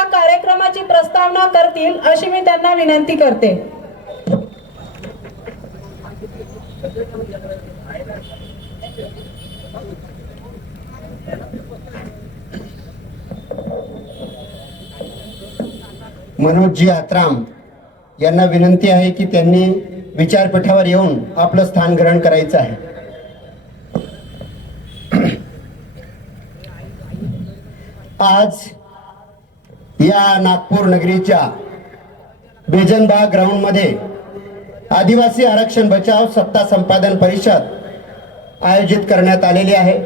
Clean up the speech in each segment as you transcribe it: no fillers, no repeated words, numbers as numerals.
या कार्यक्रमाची प्रस्तावना करतील अशी मी त्यांना विनंती करते. मनोजजी आत्राम यांना विनंती आहे की त्यांनी विचारपीठावर येऊन आपलं स्थान ग्रहण करायचं आहे. आज या नागपूर नगरीच्या बेजनबाग ग्राउंड मध्ये आदिवासी आरक्षण बचाव सत्ता संपादन परिषद आयोजित करण्यात आलेली आहे.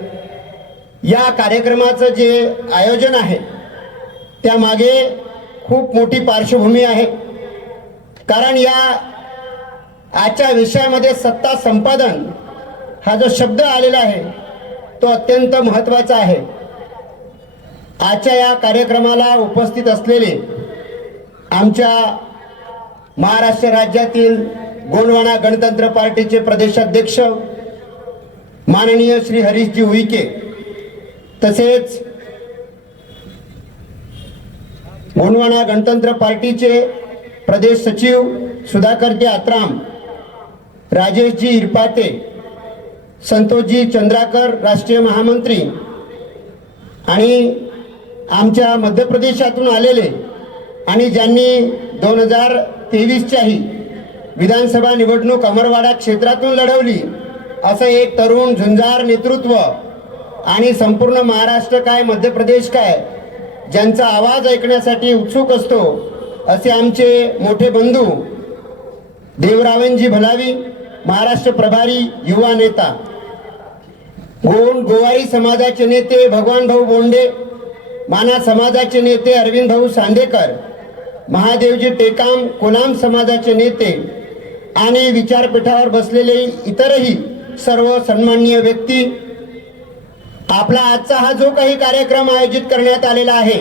या कार्यक्रमाचं जे आयोजन आहे त्यामागे खूप मोठी पार्श्वभूमी आहे. कारण या आजच्या विषयामध्ये सत्ता संपादन हा जो शब्द आलेला आहे तो अत्यंत महत्त्वाचा आहे. आजच्या या कार्यक्रमाला उपस्थित असलेले आमच्या महाराष्ट्र राज्यातील गोंडवाना गणतंत्र पार्टीचे प्रदेशाध्यक्ष माननीय श्री हरीशजी उईके, तसेच गोंडवाना गणतंत्र पार्टीचे प्रदेश सचिव सुधाकरजी आत्राम, राजेशजी इरपाटे, संतोषजी चंद्राकर राष्ट्रीय महामंत्री आणि आमच्या मध्य प्रदेशातून आलेले आणि ज्यांनी 2023च्याही विधानसभा निवडणूक अमरवाडा क्षेत्रातून लढवली असं एक तरुण झुंजार नेतृत्व आणि संपूर्ण महाराष्ट्र काय मध्य प्रदेश काय ज्यांचा आवाज ऐकण्यासाठी उत्सुक असतो असे आमचे मोठे बंधू देवरावनजी भलावी, महाराष्ट्र प्रभारी युवा नेता, गोवारी समाजाचे नेते भगवान भाऊ बोंडे, माना समाजाचे नेते अरविंद भाऊ सांदेकर, महादेवजी टेकाम कोलाम समाजाचे नेते आणि विचारपीठावर बसलेले इतरही सर्व सन्माननीय व्यक्ती, आपला आजचा हा जो काही कार्यक्रम आयोजित करण्यात आलेला आहे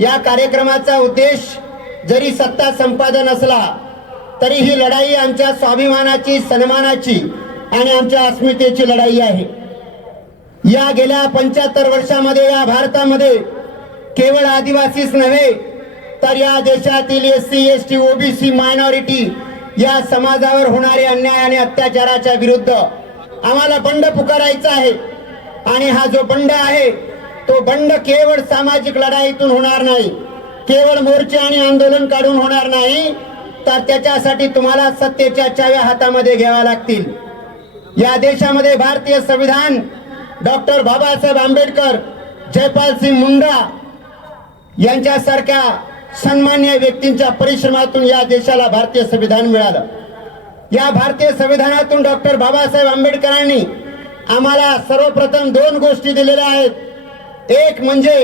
या कार्यक्रमाचा उद्देश जरी सत्ता संपादन असला तरी ही लढाई आमच्या स्वाभिमानाची, सन्मानाची आणि आमच्या अस्मितेची लढाई आहे. या गेल्या 75 वर्षामध्ये या भारतामध्ये केवळ आदिवासीच नव्हे तर या देशातील SC, ST, OBC, मायनॉरिटी या समाजावर होणारे अन्याय आणि अत्याचाराच्या विरुद्ध आम्हाला बंड पुकारायचा आहे. आणि हा जो बंड आहे तो बंड केवळ सामाजिक लढाईतून होणार नाही, केवळ मोर्चे आणि आंदोलन काढून होणार नाही, तर त्याच्यासाठी तुम्हाला सत्तेच्या चाव्या हातामध्ये घ्याव्या लागतील. या देशामध्ये भारतीय संविधान, डॉक्टर बाबासाहेब आंबेडकर, जयपाल सिंग मुंडा यांच्यासारख्या सन्मान्य व्यक्तींच्या परिश्रमातून या देशाला भारतीय संविधान मिळालं. या भारतीय संविधानातून डॉक्टर बाबासाहेब आंबेडकरांनी आम्हाला सर्वप्रथम 2 गोष्टी दिलेल्या आहेत. एक म्हणजे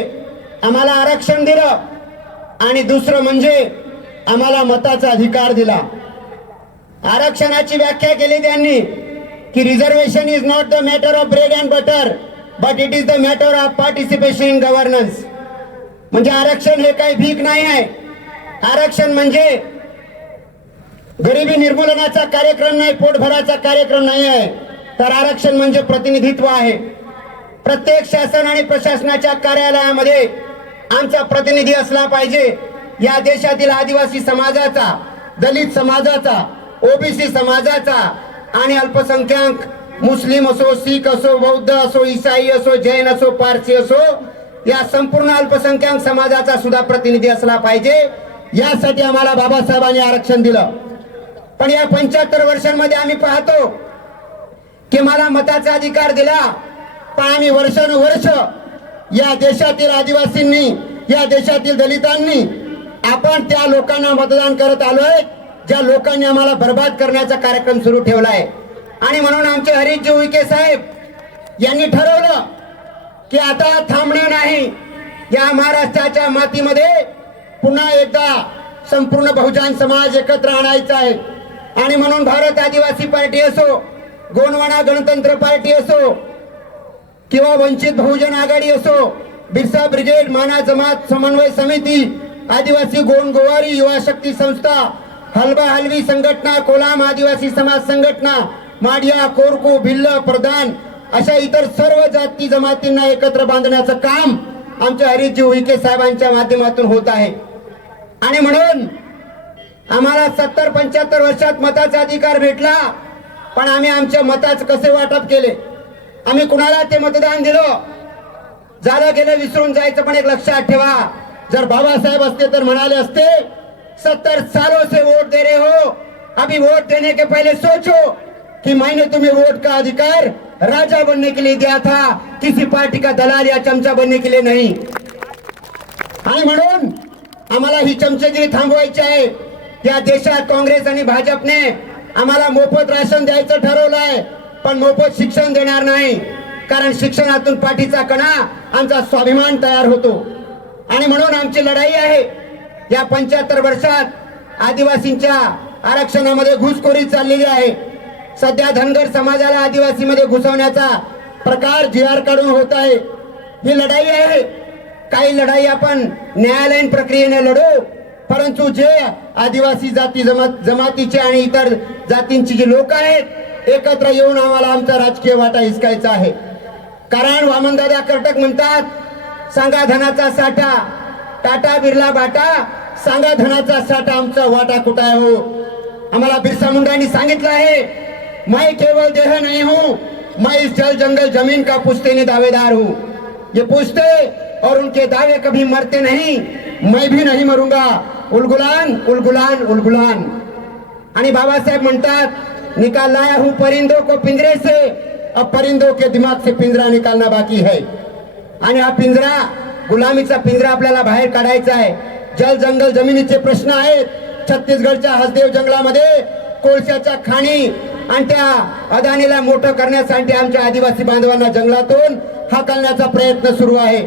आम्हाला आरक्षण दिलं आणि दुसरं म्हणजे आम्हाला मताचा अधिकार दिला. आरक्षणाची व्याख्या केली त्यांनी की reservation is not the matter of bread and butter but it is the matter of participation in governance. म्हणजे आरक्षण हे काही भीक नाही आहे. आरक्षण म्हणजे गरिबी निर्मूलनाचा कार्यक्रम नाही, पोटभराचा कार्यक्रम नाही आहे, तर आरक्षण म्हणजे प्रतिनिधित्व आहे. प्रत्येक शासन आणि प्रशासनाच्या कार्यालयामध्ये आमचा प्रतिनिधी असला पाहिजे. या देशातील आदिवासी समाजाचा, दलित समाजाचा, OBC समाजाचा आणि अल्पसंख्याक मुस्लिम असो, शीख असो, बौद्ध असो, ईसाई असो, जैन असो, पारसी असो, या संपूर्ण अल्पसंख्याक समाजाचा सुद्धा प्रतिनिधी असला पाहिजे. यासाठी आम्हाला बाबासाहेबांनी आरक्षण दिलं. पण या 75 वर्षांमध्ये आम्ही पाहतो की मला मताचा अधिकार दिला, पण आम्ही वर्षानुवर्ष या देशातील आदिवासींनी, या देशातील दलितांनी आपण त्या लोकांना मतदान करत आलोय ज्या लोकांनी आम्हाला बर्बाद करण्याचा कार्यक्रम सुरू ठेवलाय. आणि म्हणून आमचे हरीशजी उईके साहेब यांनी ठरवलं की आता थांबणार नाही. या महाराष्ट्राच्या मातीमध्ये पुन्हा एकदा संपूर्ण बहुजन समाज एकत्र आणायचा आहे. आणि म्हणून भारत आदिवासी पार्टी असो, गोंडवाना गणतंत्र पार्टी असो किंवा वंचित बहुजन आघाडी असो, बिरसा ब्रिगेड, माना जमात समन्वय समिती, आदिवासी गोंड गोवारी युवा शक्ती संस्था, हलबा हलवी संघटना, कोलाम आदिवासी समाज संघटना, माडिया, कोरकू, भिल्ल, प्रधान अशा इतर सर्व जाती जमातींना एकत्र बांधण्याचं काम आमच्या हरीशजी उईके साहेबांच्या माध्यमातून होत आहे. आणि म्हणून आम्हाला 70-75 वर्षात मताचा अधिकार भेटला, पण आम्ही आमच्या मताचं कसे वाटप केले, आम्ही कुणाला ते मतदान दिलं, झालं गेलं विसरून जायचं. पण एक लक्षात ठेवा, जर बाबासाहेब असते तर म्हणाले असते 70 सालों से वोट दे रहे हो, अभी वोट देने के पहले सोचो कि मैंने तुम्हें वोट का अधिकार राजा बनने के लिए दिया था, किसी पार्टी का दलाल या चमचा बनने के लिए नहीं. आणि म्हणून आम्हाला ही चमचेगिरी थांबवायची आहे. या देशात काँग्रेस आणि भाजपने आम्हाला मोफत राशन द्यायचं ठरवलंय, पण मोफत शिक्षण देणार नाही. कारण शिक्षणातून पाठीचा कणा आमचा स्वाभिमान तयार होतो. आणि म्हणून आमची लढाई आहे. या 75 वर्षात आदिवासींच्या आरक्षणामध्ये घुसखोरी चाललेली आहे. सध्या धनगर समाजाला आदिवासीमध्ये घुसवण्याचा प्रकार जी.आर. काढून होत आहे. ही लढाई आहे. काही लढाई आपण न्यायालयीन प्रक्रियेने लढू, परंतु जे आदिवासी जाती जमातीचे आणि इतर जातींची जी लोक आहेत एकत्र येऊन आम्हाला आमचा राजकीय वाटा हिसकायचा आहे. कारण वामनदादा कर्टक म्हणतात, सांगा धनाचा साठा, टाटा बिर्ला बाटा, सांगा धनाचा साठा, आमचा वाटा कुठं आहे हो. आम्हाला बिरसा मुंडांनी सांगितलं आहे, मैं केवल देह नहीं हूं, मैं इस जल जंगल जमीन का पुश्तैनी दावेदार हूं. ये पूछते और उनके दावे कभी मरते नहीं, मैं भी नहीं मरूंगा. उलगुलान उलगुलान उलगुलान. आणि बाबासाहेब म्हणतात, निकाल लाया हूं परिंदों को पिंजरे से, अब परिंदों के दिमाग से पिंजरा निकालना बाकी है. आणि हा पिंजरा, गुलामीचा पिंजरा आपल्याला बाहेर काढायचा आहे. जल जंगल जमिनीचे प्रश्न आहेत. छत्तीसगडच्या हसदेव जंगलामध्ये कोळशाच्या खाणी आणि त्या अदानीला मोठं करण्यासाठी आमच्या आदिवासी बांधवांना जंगलातून हाकलण्याचा प्रयत्न सुरू आहे.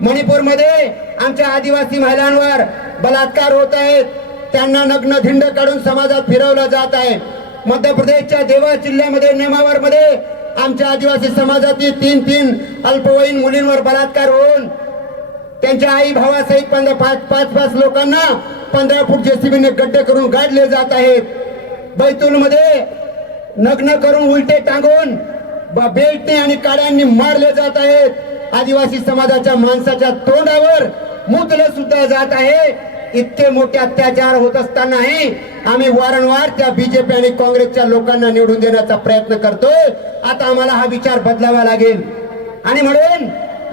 मणिपूरमध्ये आमच्या आदिवासी महिलांवर बलात्कार होत आहेत. त्यांना नग्न धिंड काढून समाजात फिरवलं जात आहे. मध्य प्रदेशच्या देवास जिल्ह्यामध्ये नेमावरमध्ये आमच्या आदिवासी समाजातील 3 अल्पवयीन मुलींवर बलात्कार होऊन त्यांच्या आई भावासहित 5 लोकांना 15 फूट जेसीबीने गड्डे करून गाडले जात आहेत. बैतूलमध्ये नग्न करून उलटे टांगून बेल्टने आणि काड्यांनी मारले जात आहेत. आदिवासी समाजाच्या माणसाच्या तोंडावर मुतलं सुद्धा जात आहे. इतके मोठे अत्याचार होत असतानाही आम्ही वारंवार त्या बीजेपी आणि काँग्रेसच्या लोकांना निवडून देण्याचा प्रयत्न करतोय. आता आम्हाला हा विचार बदलावा लागेल. आणि म्हणून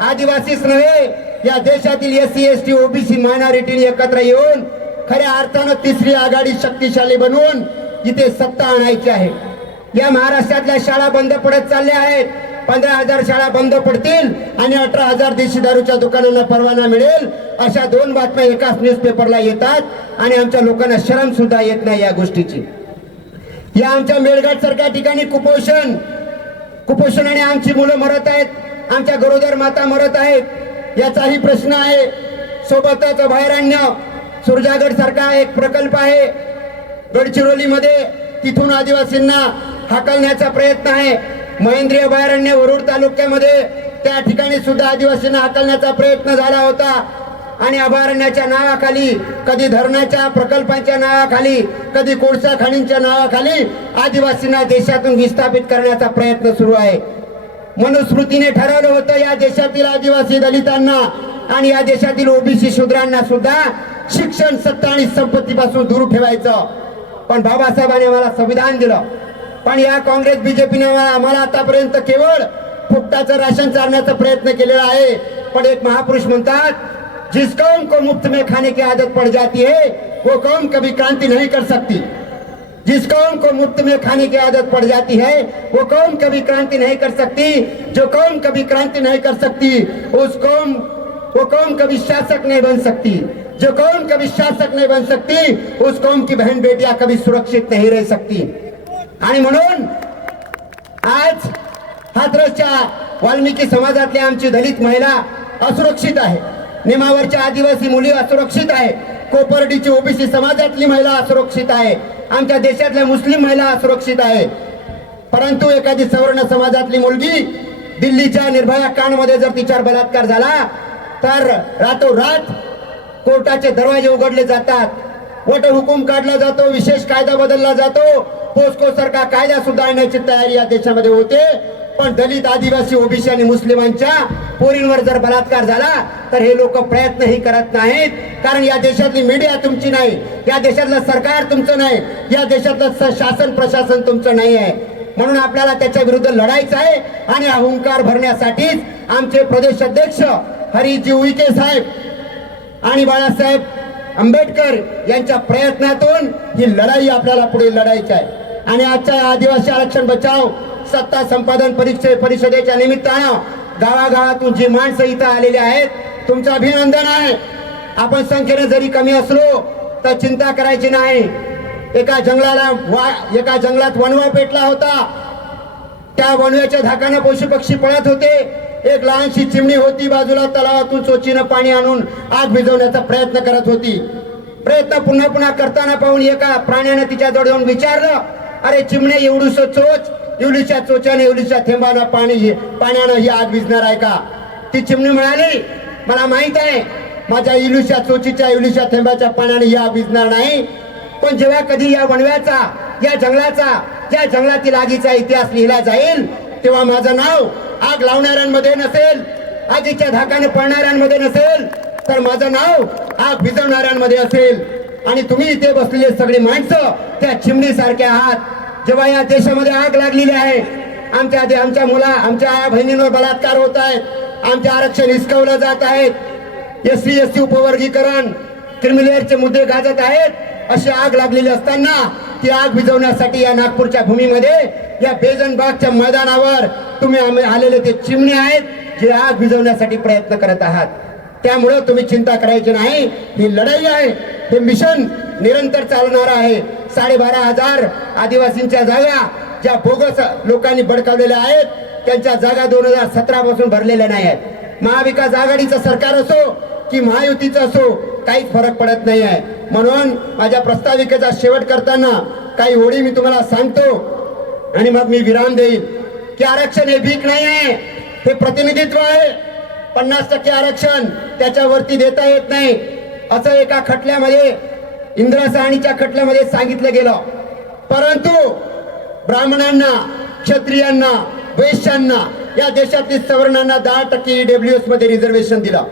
आदिवासीच नव्हे, या देशातील एससी एसटी ओबीसी मायनॉरिटी एकत्र येऊन खऱ्या अर्थानं तिसरी आघाडी शक्तिशाली बनवून इथे सत्ता आणायची आहे. या महाराष्ट्रातल्या शाळा बंद पडत चालल्या आहेत. 15,000 शाळा बंद पडतील आणि 18,000 देशी दारूच्या दुकानांना परवाना मिळेल, अशा 2 बातम्या एकाच न्यूजपेपरला येतात आणि आमच्या लोकांना शरम सुद्धा येत नाही या गोष्टीची. या आमच्या मेळघाट सारख्या ठिकाणी कुपोषणाने आमची मुलं मरत आहेत, आमच्या गरोदर माता मरत आहेत. याचाही प्रश्न आहे. सोबतच अभयारण्य सुरजागड सारखा एक प्रकल्प आहे गडचिरोलीमध्ये, तिथून आदिवासींना हाकलण्याचा प्रयत्न आहे. महेंद्री अभयारण्य वरुड तालुक्यामध्ये त्या ठिकाणी सुद्धा आदिवासींना हाकलण्याचा प्रयत्न झाला होता. आणि अभयारण्याच्या नावाखाली, कधी धरणाच्या प्रकल्पांच्या नावाखाली, कधी कोळसा खाणींच्या नावाखाली आदिवासींना देशातून विस्थापित करण्याचा प्रयत्न सुरू आहे. मनुस्मृतीने ठरवलं होतं या देशातील आदिवासी दलितांना आणि या देशातील ओबीसी शूद्रांना सुद्धा शिक्षण, सत्ता आणि संपत्तीपासून दूर ठेवायचं. पण बाबासाहेबांनी आम्हाला संविधान दिलं. पण या काँग्रेस बीजेपीने आम्हाला आतापर्यंत केवळ फुकटाचं राशन चालण्याचा प्रयत्न केलेला आहे. पण एक महापुरुष म्हणतात, जिस कौम को मुफ्त में खाने की आदत पड़ जाती है वो कौम कभी क्रांति नहीं कर सकती. जिस कौम को मुफ्त में खाने की आदत पड़ जाती है वो कौम कभी क्रांति नहीं कर सकती. जो कौम कभी क्रांति नहीं कर सकती वो कौम कभी शासक नहीं बन सकती. जो कौम कभी शासक नहीं बन सकती उस कौम की बहन बेटियां कभी सुरक्षित नहीं रह सकती. आणि म्हणून आज हाथरसच्या वाल्मिकी समाजातल्या आमची दलित महिला असुरक्षित आहे. नेमावरच्या आदिवासी मुली असुरक्षित आहे. कोपर्डीची ओबीसी समाजातली महिला असुरक्षित आहे. आमच्या देशातल्या मुस्लिम महिला असुरक्षित आहे. परंतु एखादी सवर्ण समाजातली मुलगी दिल्लीच्या निर्भया कांडमध्ये जर तिच्यावर बलात्कार झाला तर रातोरात कोर्टाचे दरवाजे उघडले जातात. वटहुकूम काढला जातो, विशेष कायदा बदलला जातो, पोस्को सारखा कायदा सुधारण्याची तयारी या देशामध्ये होते. पण दलित, आदिवासी, ओबीसी आणि मुस्लिमांच्या पोरींवर जर बलात्कार झाला तर हे लोक प्रयत्नही करत नाहीत, कारण या देशातली मीडिया तुमची नाही, या देशातलं सरकार तुमचं नाही, या देशातलं शासन प्रशासन तुमचं नाही आहे. म्हणून आपल्याला त्याच्या विरुद्ध लढायचं आहे आणि हा हुंकार भरण्यासाठीच आमचे प्रदेश अध्यक्ष हरीजी उईके साहेब आणि बाळासाहेब आंबेडकर यांच्या प्रयत्नातून ही लढाई आपल्याला पुढे लढायची आहे. आणि आजच्या आदिवासी आरक्षण बचाव सत्ता संपादन परिषदेच्या निमित्तानं गावागावातून जी माणसं इथं आलेली आहेत, तुमचं अभिनंदन आहे. आपण संख्येने जरी कमी असलो तर चिंता करायची नाही. एका जंगलात वणवा पेटला होता, त्या वणव्याच्या धाकानं पशु पक्षी पळत होते. एक लहानशी चिमणी होती बाजूला, तलावातून चोचीनं पाणी आणून आग विझवण्याचा प्रयत्न करत होती. प्रयत्न पुन्हा पुन्हा करताना पाहून एका प्राण्याने तिच्या जवळ येऊन विचारलं, अरे चिमणे, एवढूस चोच, एवढीच्या चोच्याने एवढीच्या थेंबानं पाण्यानं ही आग विझणार आहे का? ती चिमणी म्हणाली, मला माहित आहे माझ्या इलूच्या चोचीच्या इलूच्या थेंबाच्या पाण्याने ही आग विझणार नाही, पण जेव्हा कधी या वणव्याचा, या जंगलाचा, या जंगलातील आगीचा इतिहास लिहिला जाईल तेव्हा माझं नाव आग लावणाऱ्यांमध्ये नसेल, आगीच्या धाकाने पळणाऱ्यांमध्ये नसेल, तर माझं नाव आग विझवणाऱ्यांमध्ये असेल. आणि तुम्ही इथे बसलेले सगळी माणसं त्या चिमणीसारखे आहात. जेव्हा या देशामध्ये आग लागलेली आहे, आमच्या आया बहिणींवर बलात्कार होत आहेत, आमचे आरक्षण हिसकावलं जात आहेत, SC उपवर्गीकरण, क्रिमिलेअरचे मुद्दे गाजत आहेत, अशी आग लागलेली असताना ती आग विझवण्यासाठी या नागपूरच्या भूमीमध्ये, या बेजनबागच्या मैदानावर तुम्ही आलेले ते चिमणे आहेत जे आग विझवण्यासाठी प्रयत्न करत आहात. त्यामुळे तुम्ही चिंता करायची नाही. ही लढाई आहे, हे मिशन निरंतर चालणार आहे. 12,500 आदिवासींच्या जागा ज्या बोगस लोकांनी बळकावलेल्या आहेत, त्यांच्या जागा 2017 पासून भरलेल्या नाही आहेत. महाविकास आघाडीचं सरकार असो की महायुतीचं असो, काहीच फरक पडत नाही आहे. म्हणून माझ्या प्रस्ताविकेचा शेवट करताना काही ओळी मी तुम्हाला सांगतो आणि मग मी विराम देईल की आरक्षण हे भीक नाही आहे, हे प्रतिनिधित्व आहे. 50% आरक्षण त्याच्यावरती देता येत नाही असं एका खटल्यामध्ये, इंद्रसाणीच्या खटल्यामध्ये सांगितलं गेलं. परंतु ब्राह्मणांना, क्षत्रियांना, वैश्यांना, या देशातील सवर्णांना 10% EWS मध्ये रिझर्वेशन दिलं.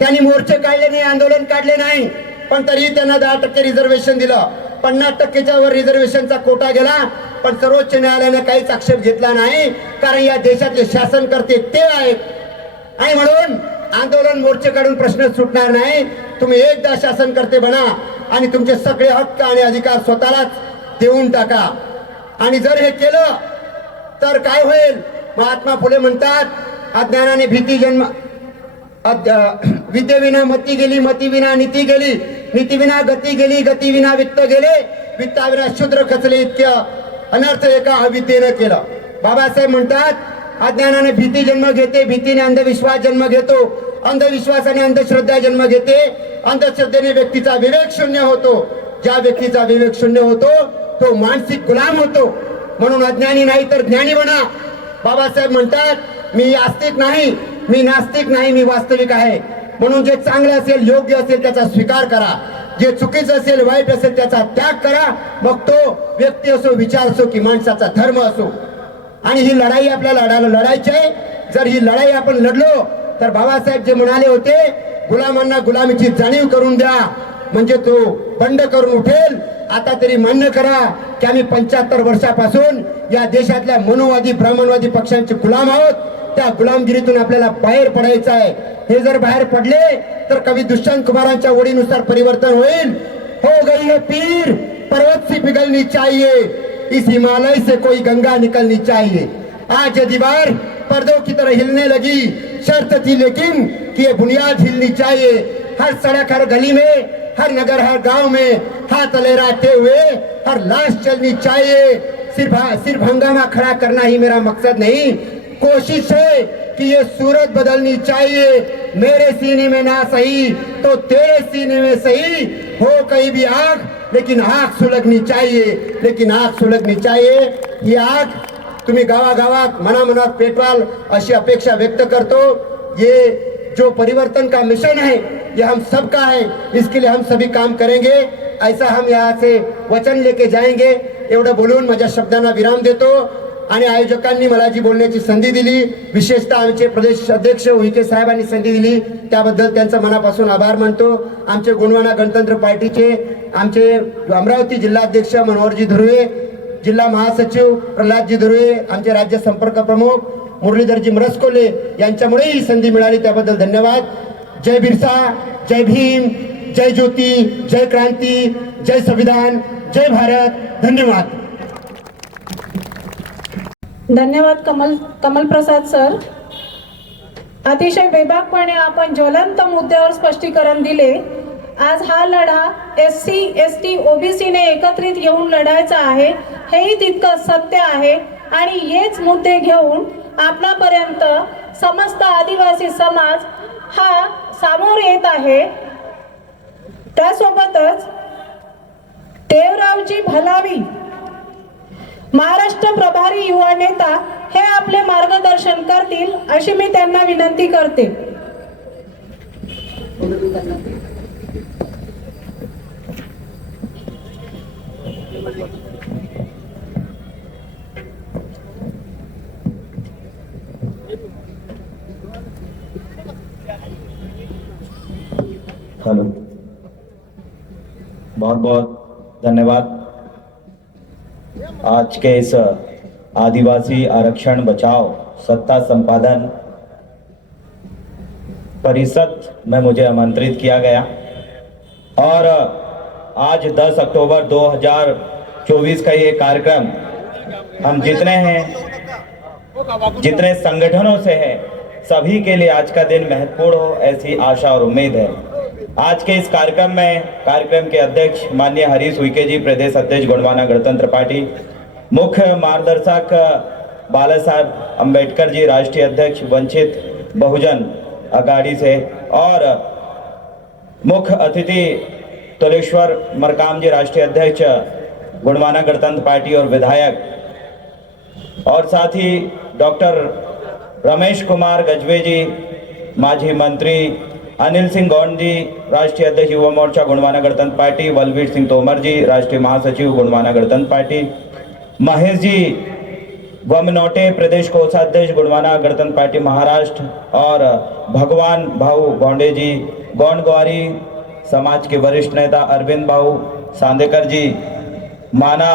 त्यांनी मोर्चे काढले नाही, आंदोलन काढले नाही, पण तरीही त्यांना 10% रिझर्वेशन दिलं. 50%च्या वर रिझर्वेशनचा कोटा गेला, पण सर्वोच्च न्यायालयाने काहीच आक्षेप घेतला नाही, कारण या देशातले शासन करते ते आहेत. आणि म्हणून आंदोलन मोर्चे काढून प्रश्न सुटणार नाही. तुम्ही एकदा शासन करते बना आणि तुमचे सगळे हक्क आणि अधिकार स्वतःलाच देऊन टाका. आणि जर हे केलं तर काय होईल? महात्मा फुले म्हणतात, अज्ञानाने भीती जन्म, विद्येविना मती गेली, मतीविना नीती गेली, नीतीविना गती गेली, गतीविना वित्त गेले, वित्ताविना शूद्र खचले, इतकं अनर्थ एका अविद्येनं केलं. बाबासाहेब म्हणतात, अज्ञानाने भीती जन्म घेते, भीतीने अंधविश्वास जन्म घेतो, अंधविश्वासाने अंधश्रद्धा जन्म घेते, अंधश्रद्धेने व्यक्तीचा विवेक शून्य होतो, ज्या व्यक्तीचा विवेक शून्य होतो तो मानसिक गुलाम होतो. म्हणून अज्ञानी नाही तर ज्ञानी बना. बाबासाहेब म्हणतात, मी आस्तिक नाही, मी नास्तिक नाही, मी वास्तविक आहे. म्हणून जे चांगलं असेल, योग्य असेल त्याचा स्वीकार करा, जे चुकीचं असेल, वाईट असेल त्याचा त्याग करा. मग तो व्यक्ती असो, विचार असो की माणसाचा धर्म असो. आणि ही लढाई आपल्याला लढायची आहे. जर ही लढाई आपण लढलो तर बाबासाहेब जे म्हणाले होते, गुलामांना गुलामीची जाणीव करून द्या, म्हणजे तो बंड करून उठेल. आता तरी मान्य करा की आम्ही 75 वर्षापासून या देशातल्या मनोवादी, ब्राह्मणवादी पक्षांचे गुलाम आहोत. त्या गुलामगिरीतून आपल्याला बाहेर पडायचं आहे. हे जर बाहेर पडले तर कवी दुष्यंत कुमारांच्या ओळीनुसार परिवर्तन होईल. हो गई है पीर, पर्वत सी पिघलनी चाहिए, इस हिमालय से कोई गंगा निकलनी चाहिए. आज ये दीवार पर्दों की तरह हिलने लगी, शर्त थी लेकिन कि ये बुनियाद हिलनी चाहिए. हर सड़क, हर गली में, हर नगर, हर गांव में हाथ लहराते हुए हर लाश चलनी चाहिए. सिर्फ हंगामा खड़ा करना ही मेरा मकसद नहीं, कोशिश है कि ये सूरत बदलनी चाहिए. मेरे सीने में ना सही तो तेरे सीने में सही, हो कहीं भी आग लेकिन आग सुलगनी चाहिए, लेकिन आग सुलगनी चाहिए. ही आग तुम्ही गावागावात मनामनात पेटवाल अशी अपेक्षा व्यक्त करतो. ये जो परिवर्तन का मिशन है ये हम सबका है, इसके लिए हम सभी काम करेंगे, ऐसा हम यहाँ से वचन लेके जाएंगे. एवढं बोलून माझ्या शब्दांना विराम देतो. आणि आयोजकांनी मला जी बोलण्याची संधी दिली, विशेषतः आमचे प्रदेश अध्यक्ष उईके साहेबांनी संधी दिली, त्याबद्दल त्यांचा मनापासून आभार मानतो. आमचे गोंडवाना गणतंत्र पार्टीचे आमचे अमरावती जिल्हाध्यक्ष मनोहरजी धुर्वे, जिल्हा महासचिव प्रल्हादजी धुर्वे, आमचे राज्य संपर्क प्रमुख मुरलीधरजी मरसकोले यांच्यामुळे ही संधी मिळाली, त्याबद्दल धन्यवाद. जय बिरसा, जय भीम, जय ज्योती, जय क्रांती, जय संविधान, जय भारत. धन्यवाद. धन्यवाद कमल प्रसाद सर. अतिशय बेबाकपणे आपण ज्वलंत मुद्द्यावर स्पष्टीकरण दिले. आज हा लढा SC ST OBC ने एकत्रित येऊन लढायचा आहे, हेही तितकं सत्य आहे. आणि हेच मुद्दे घेऊन आपणापर्यंत समस्त आदिवासी समाज हा सामोर येत आहे. त्यासोबतच देवरावजी भलावी महाराष्ट्र प्रभारी युवा नेता हे आपले मार्गदर्शन करतील अशी मी त्यांना विनंती करते. हेलो, बहुत बहुत धन्यवाद. आज के इस आदिवासी आरक्षण बचाओ सत्ता संपादन परिषद में मुझे आमंत्रित किया गया और आज 10 अक्टूबर 2024 का ये कार्यक्रम हम जितने हैं, जितने संगठनों से है, सभी के लिए आज का दिन महत्वपूर्ण हो, ऐसी आशा और उम्मीद है. आज के इस कार्यक्रम के अध्यक्ष माननीय हरीश उइके जी, प्रदेश अध्यक्ष गोंडवाना गणतंत्र पार्टी, मुख्य मार्गदर्शक बाला साहब अम्बेडकर जी, राष्ट्रीय अध्यक्ष वंचित बहुजन अगाड़ी से, और मुख्य अतिथि तुलेश्वर मरकाम जी, राष्ट्रीय अध्यक्ष गोंडवाना गणतंत्र पार्टी और विधायक, और साथ ही डॉक्टर रमेश कुमार गजवे जी, माजी मंत्री, अनिल सिंह गौंड जी, राष्ट्रीय अध्यक्ष युवा मोर्चा गोंडवाना गणतंत्र पार्टी, बलवीर सिंह तोमर जी, राष्ट्रीय महासचिव गोंडवाना गणतंत्र पार्टी, महेश जी वमनोटे, प्रदेश कोषाध्यक्ष गोंडवाना गणतंत्र पार्टी महाराष्ट्र, और भगवान भाऊ गोंडे जी, गोंड ग्वारी समाज के वरिष्ठ नेता अरविंद भाऊ सांदेकर जी, माना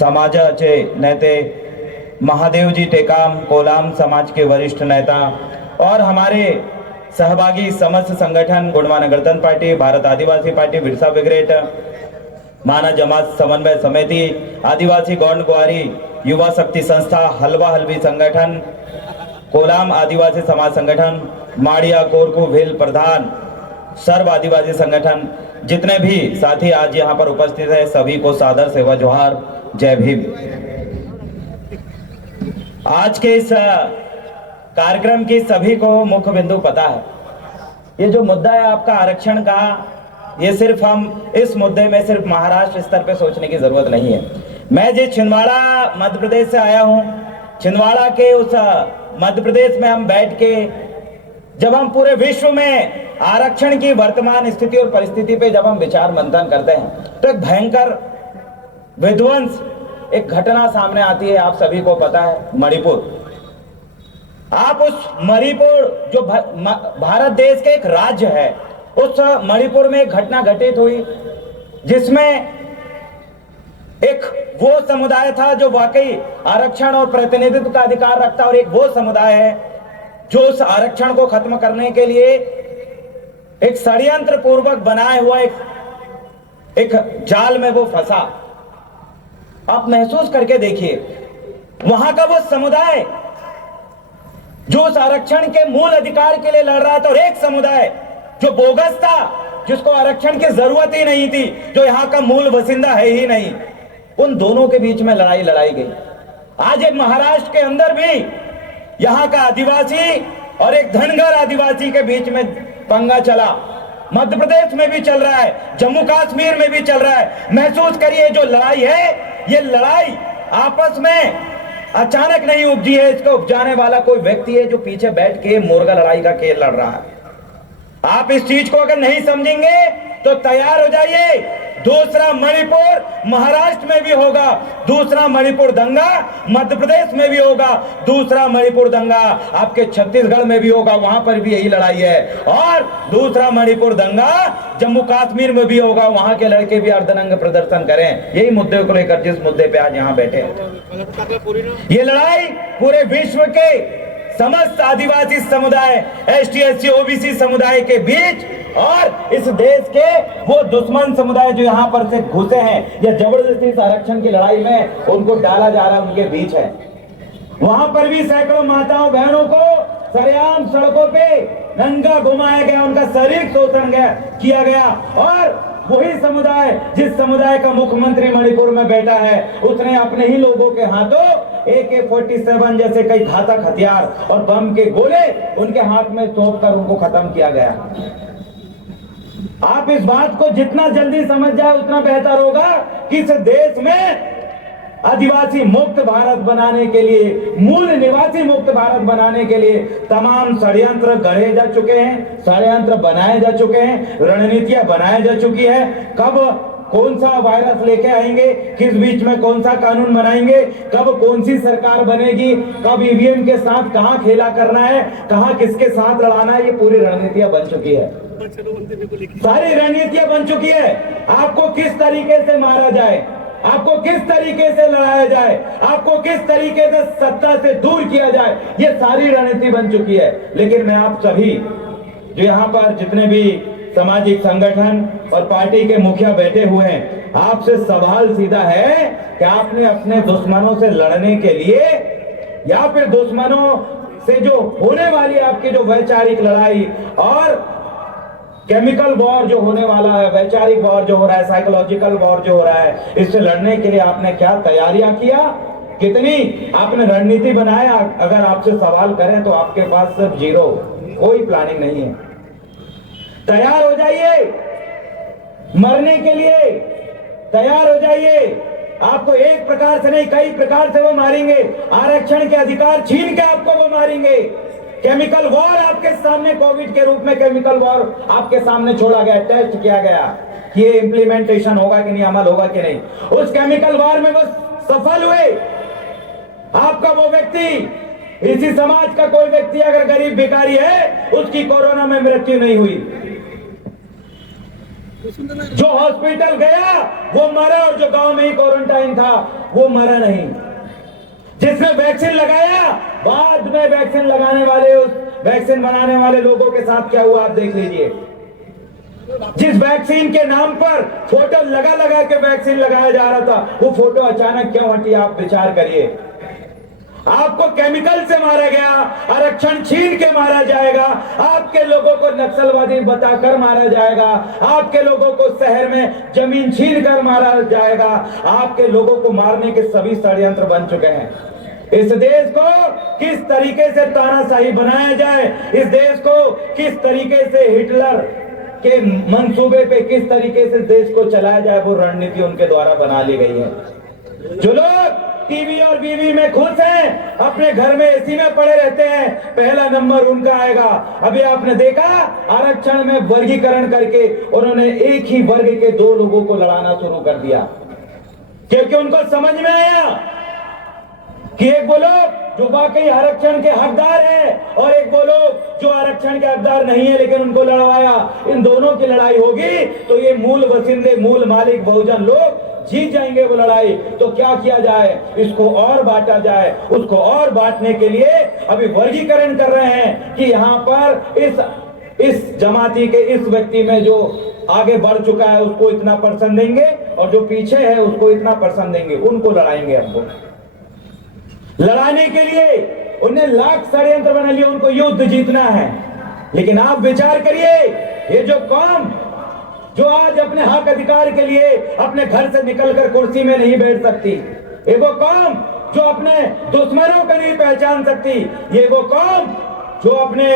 समाजाचे नेते महादेव जी टेकाम, कोलाम समाज के वरिष्ठ नेता, और हमारे सहभागी समस्त संगठन गोंडवाना गणतंत्र पार्टी, भारत आदिवासी पार्टी, बिरसा ब्रिगेड, माना जमात समन्वय समिति, आदिवासी गौंड ग्वारी युवा शक्ति संस्था, हलवा हलवी संगठन, कोलाम आदिवासी समाज संगठन, माड़िया कोरकू भील प्रधान, सर्व आदिवासी संगठन, जितने भी साथी आज यहाँ पर उपस्थित है, सभी को सादर सेवा जोहार, जय भीम. आज के इस कार्यक्रम की सभी को मुख्य बिंदु पता है. ये जो मुद्दा है आपका आरक्षण का, ये सिर्फ हम इस मुद्दे में सिर्फ महाराष्ट्र स्तर पे सोचने की जरूरत नहीं है. मैं जिस छिंदवाड़ा मध्य प्रदेश से आया हूँ, छिंदवाड़ा के उस मध्य प्रदेश में हम बैठ के जब हम पूरे विश्व में आरक्षण की वर्तमान स्थिति और परिस्थिति पे जब हम विचार मंथन करते हैं, तो एक भयंकर विध्वंस एक घटना सामने आती है. आप सभी को पता है, मणिपुर. आप उस मणिपुर जो भारत देश के एक राज्य है, उस मणिपुर में एक घटना घटित हुई जिसमें एक वो समुदाय था जो वाकई आरक्षण और प्रतिनिधित्व का अधिकार रखता, और एक वो समुदाय है जो उस आरक्षण को खत्म करने के लिए एक षड्यंत्र पूर्वक बनाया हुआ एक जाल में वो फंसा. आप महसूस करके देखिए, वहां का वो समुदाय जो उस आरक्षण के मूल अधिकार के लिए लड़ रहा था, और एक समुदाय जो बोगस था, जिसको आरक्षण की जरूरत ही नहीं थी, जो यहाँ का मूल बसिंदा है ही नहीं, उन दोनों के बीच में लड़ाई लड़ाई गई. आज एक महाराष्ट्र के अंदर भी यहाँ का आदिवासी और एक धनगर आदिवासी के बीच में पंगा चला. मध्य प्रदेश में भी चल रहा है, जम्मू कश्मीर में भी चल रहा है. महसूस करिए, जो लड़ाई है, ये लड़ाई आपस में अचानक नहीं उपजी है. इसको उपजाने वाला कोई व्यक्ति है जो पीछे बैठ के मुर्गा लड़ाई का खेल लड़ रहा है. आप इस चीज को अगर नहीं समझेंगे तो तैयार हो जाइए, दूसरा मणिपुर महाराष्ट्र में भी होगा, दूसरा मणिपुर दंगा मध्य प्रदेश में भी होगा, दूसरा मणिपुर दंगा आपके छत्तीसगढ़ में भी होगा, वहां पर भी यही लड़ाई है, और दूसरा मणिपुर दंगा जम्मू कश्मीर में भी होगा, वहां के लड़के भी अर्धनंग प्रदर्शन करें। यही मुद्दे को लेकर जिस मुद्दे पे आज यहाँ बैठे हैं, ये लड़ाई पूरे विश्व के समस्त आदिवासी समुदाय, एसटी एससी ओबीसी समुदाय के बीच और इस देश के वो दुश्मन समुदाय जो यहाँ पर से घुसे हैं या जबरदस्ती इस आरक्षण की लड़ाई में उनको डाला जा रहा है, उनके बीच है। वहां पर भी सैकड़ों माताओं बहनों को सरेआम सड़कों पे नंगा घुमाया गया, उनका शारीरिक शोषण किया गया, और वही समुदाय जिस समुदाय का मुख्यमंत्री मणिपुर में बैठा है, उसने अपने ही लोगों के हाथों AK-47 जैसे कई घातक हथियार और बम के गोले उनके हाथ में सौंपकर उनको खत्म किया गया। आप इस बात को जितना जल्दी समझ जाए उतना बेहतर होगा कि इस देश में आदिवासी मुक्त भारत बनाने के लिए, मूल निवासी मुक्त भारत बनाने के लिए तमाम षड्यंत्र गढ़े जा चुके हैं, षड्यंत्र बनाए जा चुके हैं, रणनीतियां बनाई जा चुकी है। कब कौन सा वायरस लेके आएंगे, किस बीच में कौन सा कानून बनाएंगे, कब कौन सी सरकार बनेगी, कब ईवीएम के साथ कहां खेला करना है, कहां किसके साथ लड़ाना है, ये पूरी रणनीतियां बन चुकी है, सारी रणनीतियां बन चुकी है। आपको किस तरीके से मारा जाए, आपको किस तरीके से लड़ाया जाए, आपको किस तरीके से सत्ता से दूर किया जाए, ये सारी रणनीति बन चुकी है। लेकिन मैं आप सभी जो यहाँ पर जितने भी सामाजिक संगठन और पार्टी के मुखिया बैठे हुए हैं, आपसे सवाल सीधा है कि आपने अपने दुश्मनों से लड़ने के लिए या फिर दुश्मनों से जो होने वाली आपकी जो वैचारिक लड़ाई और केमिकल वॉर जो होने वाला है, वैचारिक वॉर जो हो रहा है, साइकोलॉजिकल वॉर जो हो रहा है, इससे लड़ने के लिए आपने क्या तैयारियां किया, कितनी आपने रणनीति बनाया? अगर आपसे सवाल करें तो आपके पास सिर्फ जीरो, कोई प्लानिंग नहीं है। तैयार हो जाइए, मरने के लिए तैयार हो जाइए। आपको एक प्रकार से नहीं कई प्रकार से वो मारेंगे, आरक्षण के अधिकार छीन के आपको वो मारेंगे। केमिकल वॉर आपके सामने, कोविड के रूप में केमिकल वॉर आपके सामने छोड़ा गया, टेस्ट किया गया कि ये इंप्लीमेंटेशन होगा कि नहीं, अमल होगा कि नहीं। उस केमिकल वॉर में वो सफल हुए। आपका वो व्यक्ति, इसी समाज का कोई व्यक्ति अगर गरीब भिखारी है, उसकी कोरोना में मृत्यु नहीं हुई। जो हॉस्पिटल गया वो मरा, और जो गांव में ही क्वारंटाइन था वो मरा नहीं। जिसने वैक्सीन लगाया, बाद में वैक्सीन लगाने वाले, उस वैक्सीन बनाने वाले लोगों के साथ क्या हुआ आप देख लीजिए। जिस वैक्सीन के नाम पर फोटो लगा लगा के वैक्सीन लगाया जा रहा था, वो फोटो अचानक क्यों हटी, आप विचार करिए। आपको केमिकल से मारा गया, आरक्षण छीन के मारा जाएगा, आपके लोगों को नक्सलवादी बताकर मारा जाएगा, आपके लोगों को शहर में जमीन छीन कर मारा जाएगा, आपके लोगों को मारने के सभी षड्यंत्र बन चुके हैं। इस देश को किस तरीके से तानाशाही बनाया जाए, इस देश को किस तरीके से हिटलर के मंसूबे पे किस तरीके से देश को चलाया जाए, वो रणनीति उनके द्वारा बना ली गई है। जो लोग टीवी और बीवी में खुश हैं, अपने घर में एसी में पड़े रहते हैं, पहला नंबर उनका आएगा। अभी आपने देखा आरक्षण में वर्गीकरण करके उन्होंने एक ही वर्ग के दो लोगों को लड़ाना शुरू कर दिया, क्योंकि उनको समझ में आया कि एक वो लोग जो वाकई आरक्षण के हकदार है और एक वो लोग जो आरक्षण के हकदार नहीं है लेकिन उनको लड़वाया। इन दोनों की लड़ाई होगी तो ये मूल वसिंदे, मूल मालिक बहुजन लोग जीत जाएंगे वो लड़ाई। तो क्या किया जाए, इसको और बांटा जाए। उसको और बांटने के लिए अभी वर्गीकरण कर रहे हैं कि यहाँ पर इस जमाती के इस व्यक्ति में जो आगे बढ़ चुका है उसको इतना परसेंट देंगे और जो पीछे है उसको इतना परसेंट देंगे। उनको लड़ाएंगे। हमको लड़ाने के लिए उन्हें लाख षड्यंत्र बना लिए, उनको युद्ध जीतना है। लेकिन आप विचार करिए, ये जो कौम जो आज अपने हक अधिकार के लिए अपने घर से निकलकर कुर्सी में नहीं बैठ सकती, ये वो कौम जो अपने दुश्मनों को नहीं पहचान सकती, ये वो कौम जो अपने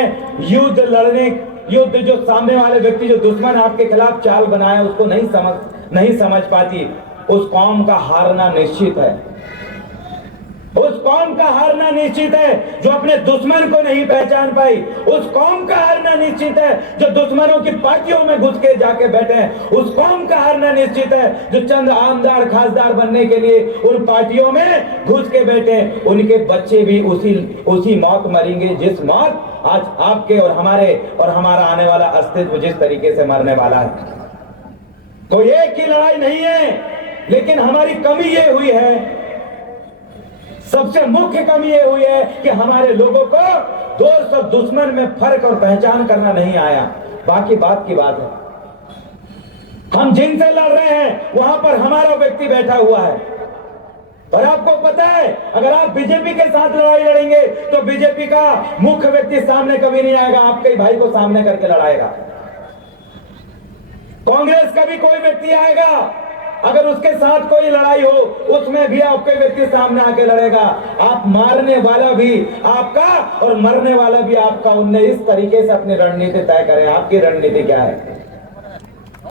युद्ध जो सामने वाले व्यक्ति जो दुश्मन आपके खिलाफ चाल बनाया उसको नहीं समझ पाती, उस कौम का हारना निश्चित है। उस कौम का हारना निश्चित है जो अपने दुश्मन को नहीं पहचान पाई। उस कौम का हारना निश्चित है जो दुश्मनों की पार्टियों में घुस के जाके बैठे हैं। उस कौम का हारना निश्चित है जो चंद आमदार खासदार बनने के लिए उन पार्टियों में घुस के बैठे हैं। उनके बच्चे भी उसी मौत मरेंगे जिस मौत आज आपके और हमारा आने वाला अस्तित्व जिस तरीके से मरने वाला है। तो एक ही लड़ाई नहीं है, लेकिन हमारी कमी ये हुई है, सबसे मुख्य कमी ये हुई है कि हमारे लोगों को दोस्त और दुश्मन में फर्क और पहचान करना नहीं आया। बाकी बात की बात है, हम जिनसे लड़ रहे हैं वहां पर हमारा व्यक्ति बैठा हुआ है। और आपको पता है, अगर आप बीजेपी के साथ लड़ाई लड़ेंगे तो बीजेपी का मुख्य व्यक्ति सामने कभी नहीं आएगा, आपके ही भाई को सामने करके लड़ाएगा। कांग्रेस का भी कोई व्यक्ति आएगा, अगर उसके साथ कोई लड़ाई हो उसमें भी आपके व्यक्ति सामने आके लड़ेगा। आप मारने वाला भी आपका और मरने वाला भी आपका। उनने इस तरीके से अपनी रणनीति तय करे। आपकी रणनीति क्या है?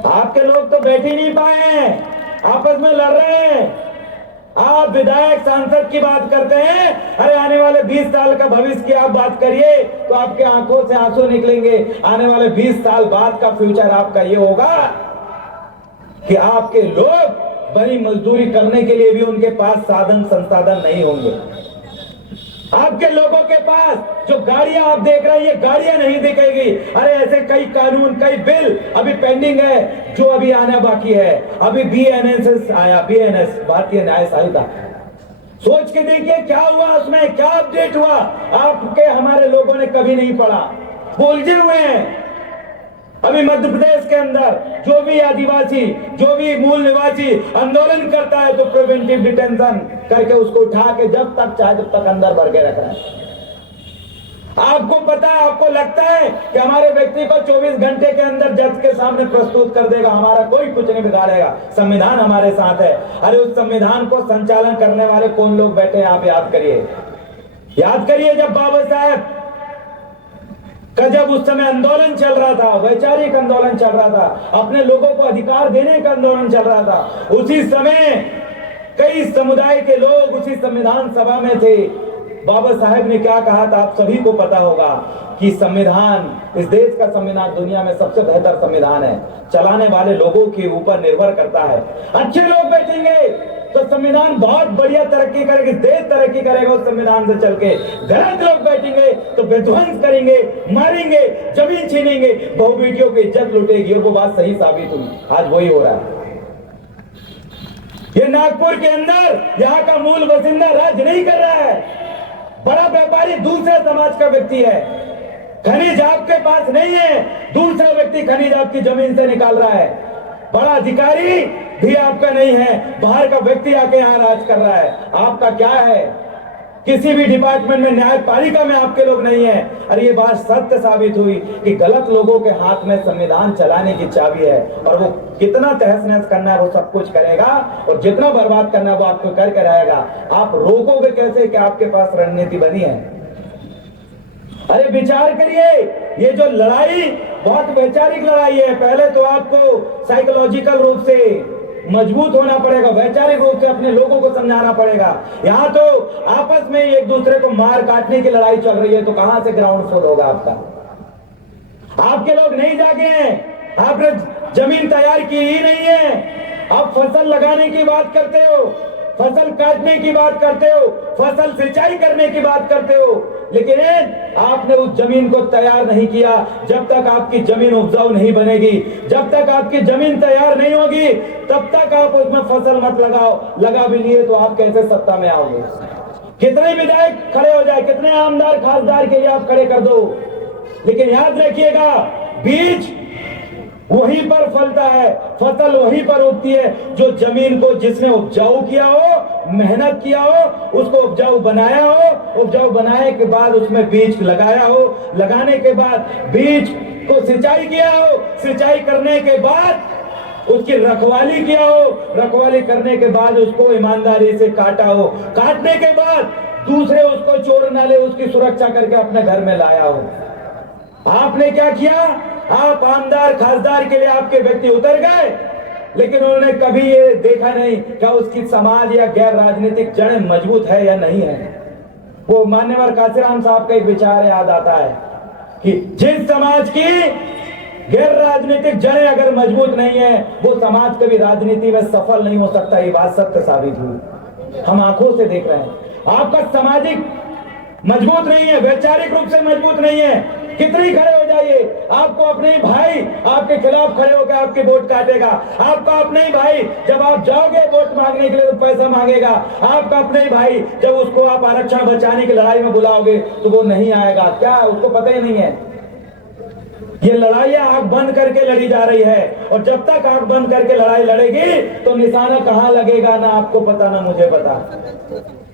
आपके लोग तो बैठ ही नहीं पाए हैं, आपस में लड़ रहे हैं। आप विधायक सांसद की बात करते हैं, अरे आने वाले 20 साल का भविष्य की आप बात करिए तो आपके आंखों से आंसू निकलेंगे। आने वाले 20 साल बाद का फ्यूचर आपका ये होगा कि आपके लोग बड़ी मजदूरी करने के लिए भी उनके पास साधन संसाधन नहीं होंगे। आपके लोगों के पास जो गाड़ियां आप देख रहे हैं, ये गाड़ियां नहीं दिखेगी। अरे ऐसे कई कानून, कई बिल अभी पेंडिंग है जो अभी आना बाकी है। अभी BNS आया, BNS भारतीय न्याय संहिता। सोच के देखिए क्या हुआ उसमें, क्या अपडेट हुआ। आपके हमारे लोगों ने कभी नहीं पढ़ा, बोलते हुए हैं। अभी मध्य प्रदेश के अंदर जो भी आदिवासी, जो भी मूल निवासी आंदोलन करता है तो प्रिवेंटिव डिटेंशन करके उसको उठा के जब तक चाहे तब तक अंदर भर के रख रहा है। आपको पता है, आपको लगता है कि हमारे व्यक्ति को 24 घंटे के अंदर जज के सामने प्रस्तुत कर देगा, हमारा कोई कुछ नहीं बिगाड़ेगा, संविधान हमारे साथ है। अरे उस संविधान को संचालन करने वाले कौन लोग बैठे हैं आप याद करिए। याद करिए जब बाबा साहेब का जब उस समय आंदोलन चल रहा था, वैचारिक आंदोलन चल रहा था, अपने लोगों को अधिकार देने का आंदोलन चल रहा था, उसी समय कई समुदाय के लोग उसी संविधान सभा में थे। बाबा साहेब ने क्या कहा था आप सभी को पता होगा कि संविधान, इस देश का संविधान दुनिया में सबसे बेहतर संविधान है। चलाने वाले लोगों के ऊपर निर्भर करता है। अच्छे लोग बैठेंगे तो संविधान बहुत बढ़िया तरक्की करेगी, देश तरक्की करेगा उस संविधान से चल के। गलत लोग बैठेंगे तो विध्वंस करेंगे, मारेंगे, जमीन छीनेंगे, बहु बेटियों की इज्जत लुटेगी। और वो बात सही साबित हुई, आज वही हो रहा है। ये नागपुर के अंदर यहाँ का मूल बासिंदा राज नहीं कर रहा है, बड़ा व्यापारी दूसरे समाज का व्यक्ति है। खनिज आपके पास नहीं है, दूसरा व्यक्ति खनिज आपकी जमीन से निकाल रहा है। बड़ा अधिकारी भी आपका नहीं है, बाहर का व्यक्ति आके यहाँ राज कर रहा है। आपका क्या है? किसी भी डिपार्टमेंट में, न्यायपालिका में आपके लोग नहीं है। अरे ये बात सत्य साबित हुई कि गलत लोगों के हाथ में संविधान चलाने की चाबी है, और वो कितना तहस नहस करना है वो सब कुछ करेगा, और जितना बर्बाद करना है वो आपको करके रहेगा। आप रोकोगे कैसे कि आपके पास रणनीति बनी है? अरे विचार करिए, ये जो लड़ाई बहुत वैचारिक लड़ाई है। पहले तो आपको साइकोलॉजिकल रूप से मजबूत होना पड़ेगा, वैचारिक रूप से अपने लोगों को समझाना पड़ेगा। यहाँ तो आपस में एक दूसरे को मार काटने की लड़ाई चल रही है, तो कहां से ग्राउंड फ्लोर होगा आपका? आपके लोग नहीं जागे हैं, आपने जमीन तैयार की ही नहीं है। आप फसल लगाने की बात करते हो, फसल काटने की बात करते हो, फसल सिंचाई करने की बात करते हो, लेकिन आपने उस जमीन को तैयार नहीं किया। जब तक आपकी जमीन उपजाऊ नहीं बनेगी, जब तक आपकी जमीन तैयार नहीं होगी, तब तक आप उसमें फसल मत लगाओ। लगा भी लिए तो आप कैसे सत्ता में आओगे? कितने विधायक खड़े हो जाए, कितने आमदार खासदार के लिए आप खड़े कर दो, लेकिन याद रखिएगा बीज वहीं पर फलता है, फसल वहीं पर उगती है। जो जमीन को जिसने उपजाऊ किया हो, मेहनत किया हो, उसको उपजाऊ बनाया हो, उपजाऊ बनाने के बाद उसमें बीज लगाया हो, लगाने के बाद बीज को सिंचाई किया हो, सिंचाई करने के बाद उसकी रखवाली किया हो, रखवाली करने के बाद उसको ईमानदारी से काटा हो, काटने के बाद दूसरे उसको चोर ना ले, उसकी सुरक्षा करके अपने घर में लाया हो। आपने क्या किया? आप आमदार खासदार के लिए आपके व्यक्ति उतर गए, लेकिन उन्होंने कभी ये देखा नहीं क्या उसकी समाज या गैर राजनीतिक जड़ें मजबूत है या नहीं है। वो मान्यवर काशीराम साहब का एक विचार याद आता है कि जिस समाज की गैर राजनीतिक जड़ें अगर मजबूत नहीं है वो समाज कभी राजनीति में सफल नहीं हो सकता। ये बात सत्य साबित हुई, हम आंखों से देख रहे हैं। आपका सामाजिक मजबूत नहीं है, वैचारिक रूप से मजबूत नहीं है, कितने ही खड़े हो जाइए, आपको अपने ही भाई आपके खिलाफ खड़े होकर आपके वोट काटेगा। आपका अपने ही भाई जब आप जाओगे वोट मांगने के लिए तो पैसा मांगेगा। आपका अपने ही भाई जब उसको आप आरक्षण बचाने की लड़ाई में बुलाओगे तो वो नहीं आएगा। क्या उसको पता ही नहीं है? ये लड़ाई आंख बंद करके लड़ी जा रही है, और जब तक आंख बंद करके लड़ाई लड़ेगी तो निशाना कहां लगेगा ना आपको पता ना मुझे पता।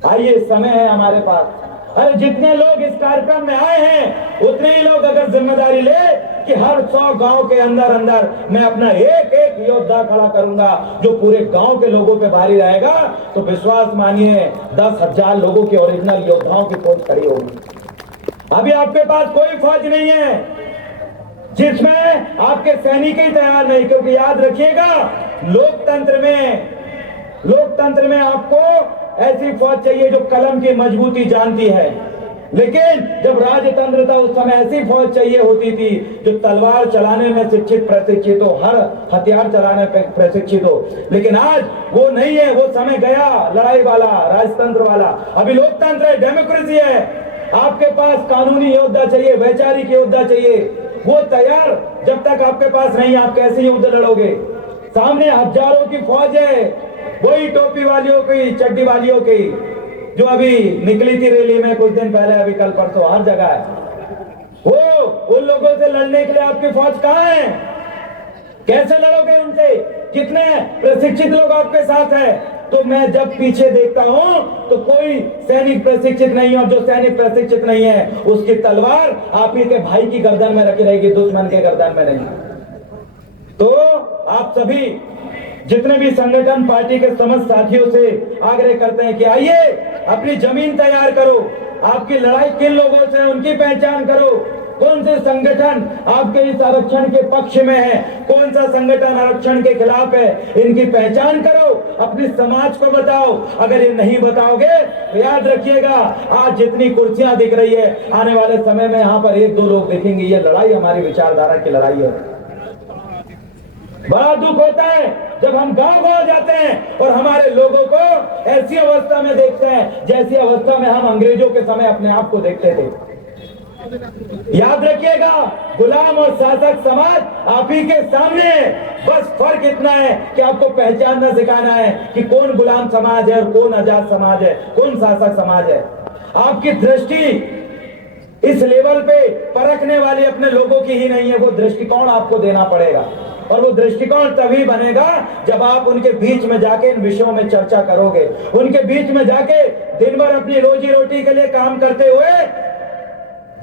आइए, समय है हमारे पास। अरे जितने लोग इस कार्यक्रम में आए हैं उतने ही लोग अगर जिम्मेदारी ले कि हर 100 गांव के अंदर अंदर मैं अपना एक एक योद्धा खड़ा करूंगा जो पूरे गांव के लोगों पे भारी रहेगा, तो विश्वास मानिए 10,000 लोगों के ओरिजिनल योद्धाओं की फौज खड़ी होगी। अभी आपके पास कोई फौज नहीं है जिसमें आपके सैनिक ही तैयार नहीं, क्योंकि याद रखिएगा लोकतंत्र में आपको ऐसी फौज चाहिए जो कलम की मजबूती जानती है। लेकिन जब राजतंत्र था उस समय ऐसी फौज चाहिए होती थी जो तलवार चलाने में शिक्षित प्रशिक्षित हो, हर हथियार चलाने में प्रशिक्षित हो। लेकिन आज वो नहीं है, वो समय गया लड़ाई वाला, राजतंत्र वाला। अभी लोकतंत्र है, डेमोक्रेसी है। आपके पास कानूनी योद्धा चाहिए, वैचारिक योद्धा चाहिए, वो तैयार जब तक आपके पास नहीं, आप कैसे युद्ध लड़ोगे? सामने हजारों की फौज है, वही टोपी वालियों की, चड्डी वालियों की, जो अभी निकली थी रैली में कुछ दिन पहले, अभी कल परसों हर जगह है। वो उन लोगों से लड़ने के लिए आपकी फौज कहां है? कैसे लड़ोगे उनसे? कितने प्रशिक्षित लोग आपके साथ हैं? तो मैं जब पीछे देखता हूं तो कोई सैनिक प्रशिक्षित नहीं है, और जो सैनिक प्रशिक्षित नहीं है उसकी तलवार आप ही के भाई की गर्दन में रखी रहेगी, दुश्मन के गर्दन में नहीं। तो आप सभी जितने भी संगठन पार्टी के समस्त साथियों से आग्रह करते हैं कि आइए अपनी जमीन तैयार करो। आपकी लड़ाई किन लोगों से है उनकी पहचान करो। कौन से संगठन आपके इस आरक्षण के पक्ष में है, कौन सा संगठन आरक्षण के खिलाफ है, इनकी पहचान करो, अपने समाज को बताओ। अगर ये नहीं बताओगे तो याद रखिएगा आज जितनी कुर्सियां दिख रही है आने वाले समय में यहाँ पर 1-2 लोग दिखेंगे। ये लड़ाई हमारी विचारधारा की लड़ाई है। बड़ा दुख होता है जब हम गांव जाते हैं और हमारे लोगों को ऐसी अवस्था में देखते हैं जैसी अवस्था में हम अंग्रेजों के समय अपने आप को देखते थे। याद रखिएगा, गुलाम और शासक समाज आप ही के सामने है। बस फर्क इतना है कि आपको पहचानना सिखाना है कि कौन गुलाम समाज है और कौन आजाद समाज है, कौन शासक समाज है। आपकी दृष्टि इस लेवल पे परखने वाली अपने लोगों की ही नहीं है, वो दृष्टिकोण आपको देना पड़ेगा। और वो दृष्टिकोण तभी बनेगा जब आप उनके बीच में जाके इन विषयों में चर्चा करोगे, उनके बीच में जाके दिन भर अपनी रोजी रोटी के लिए काम करते हुए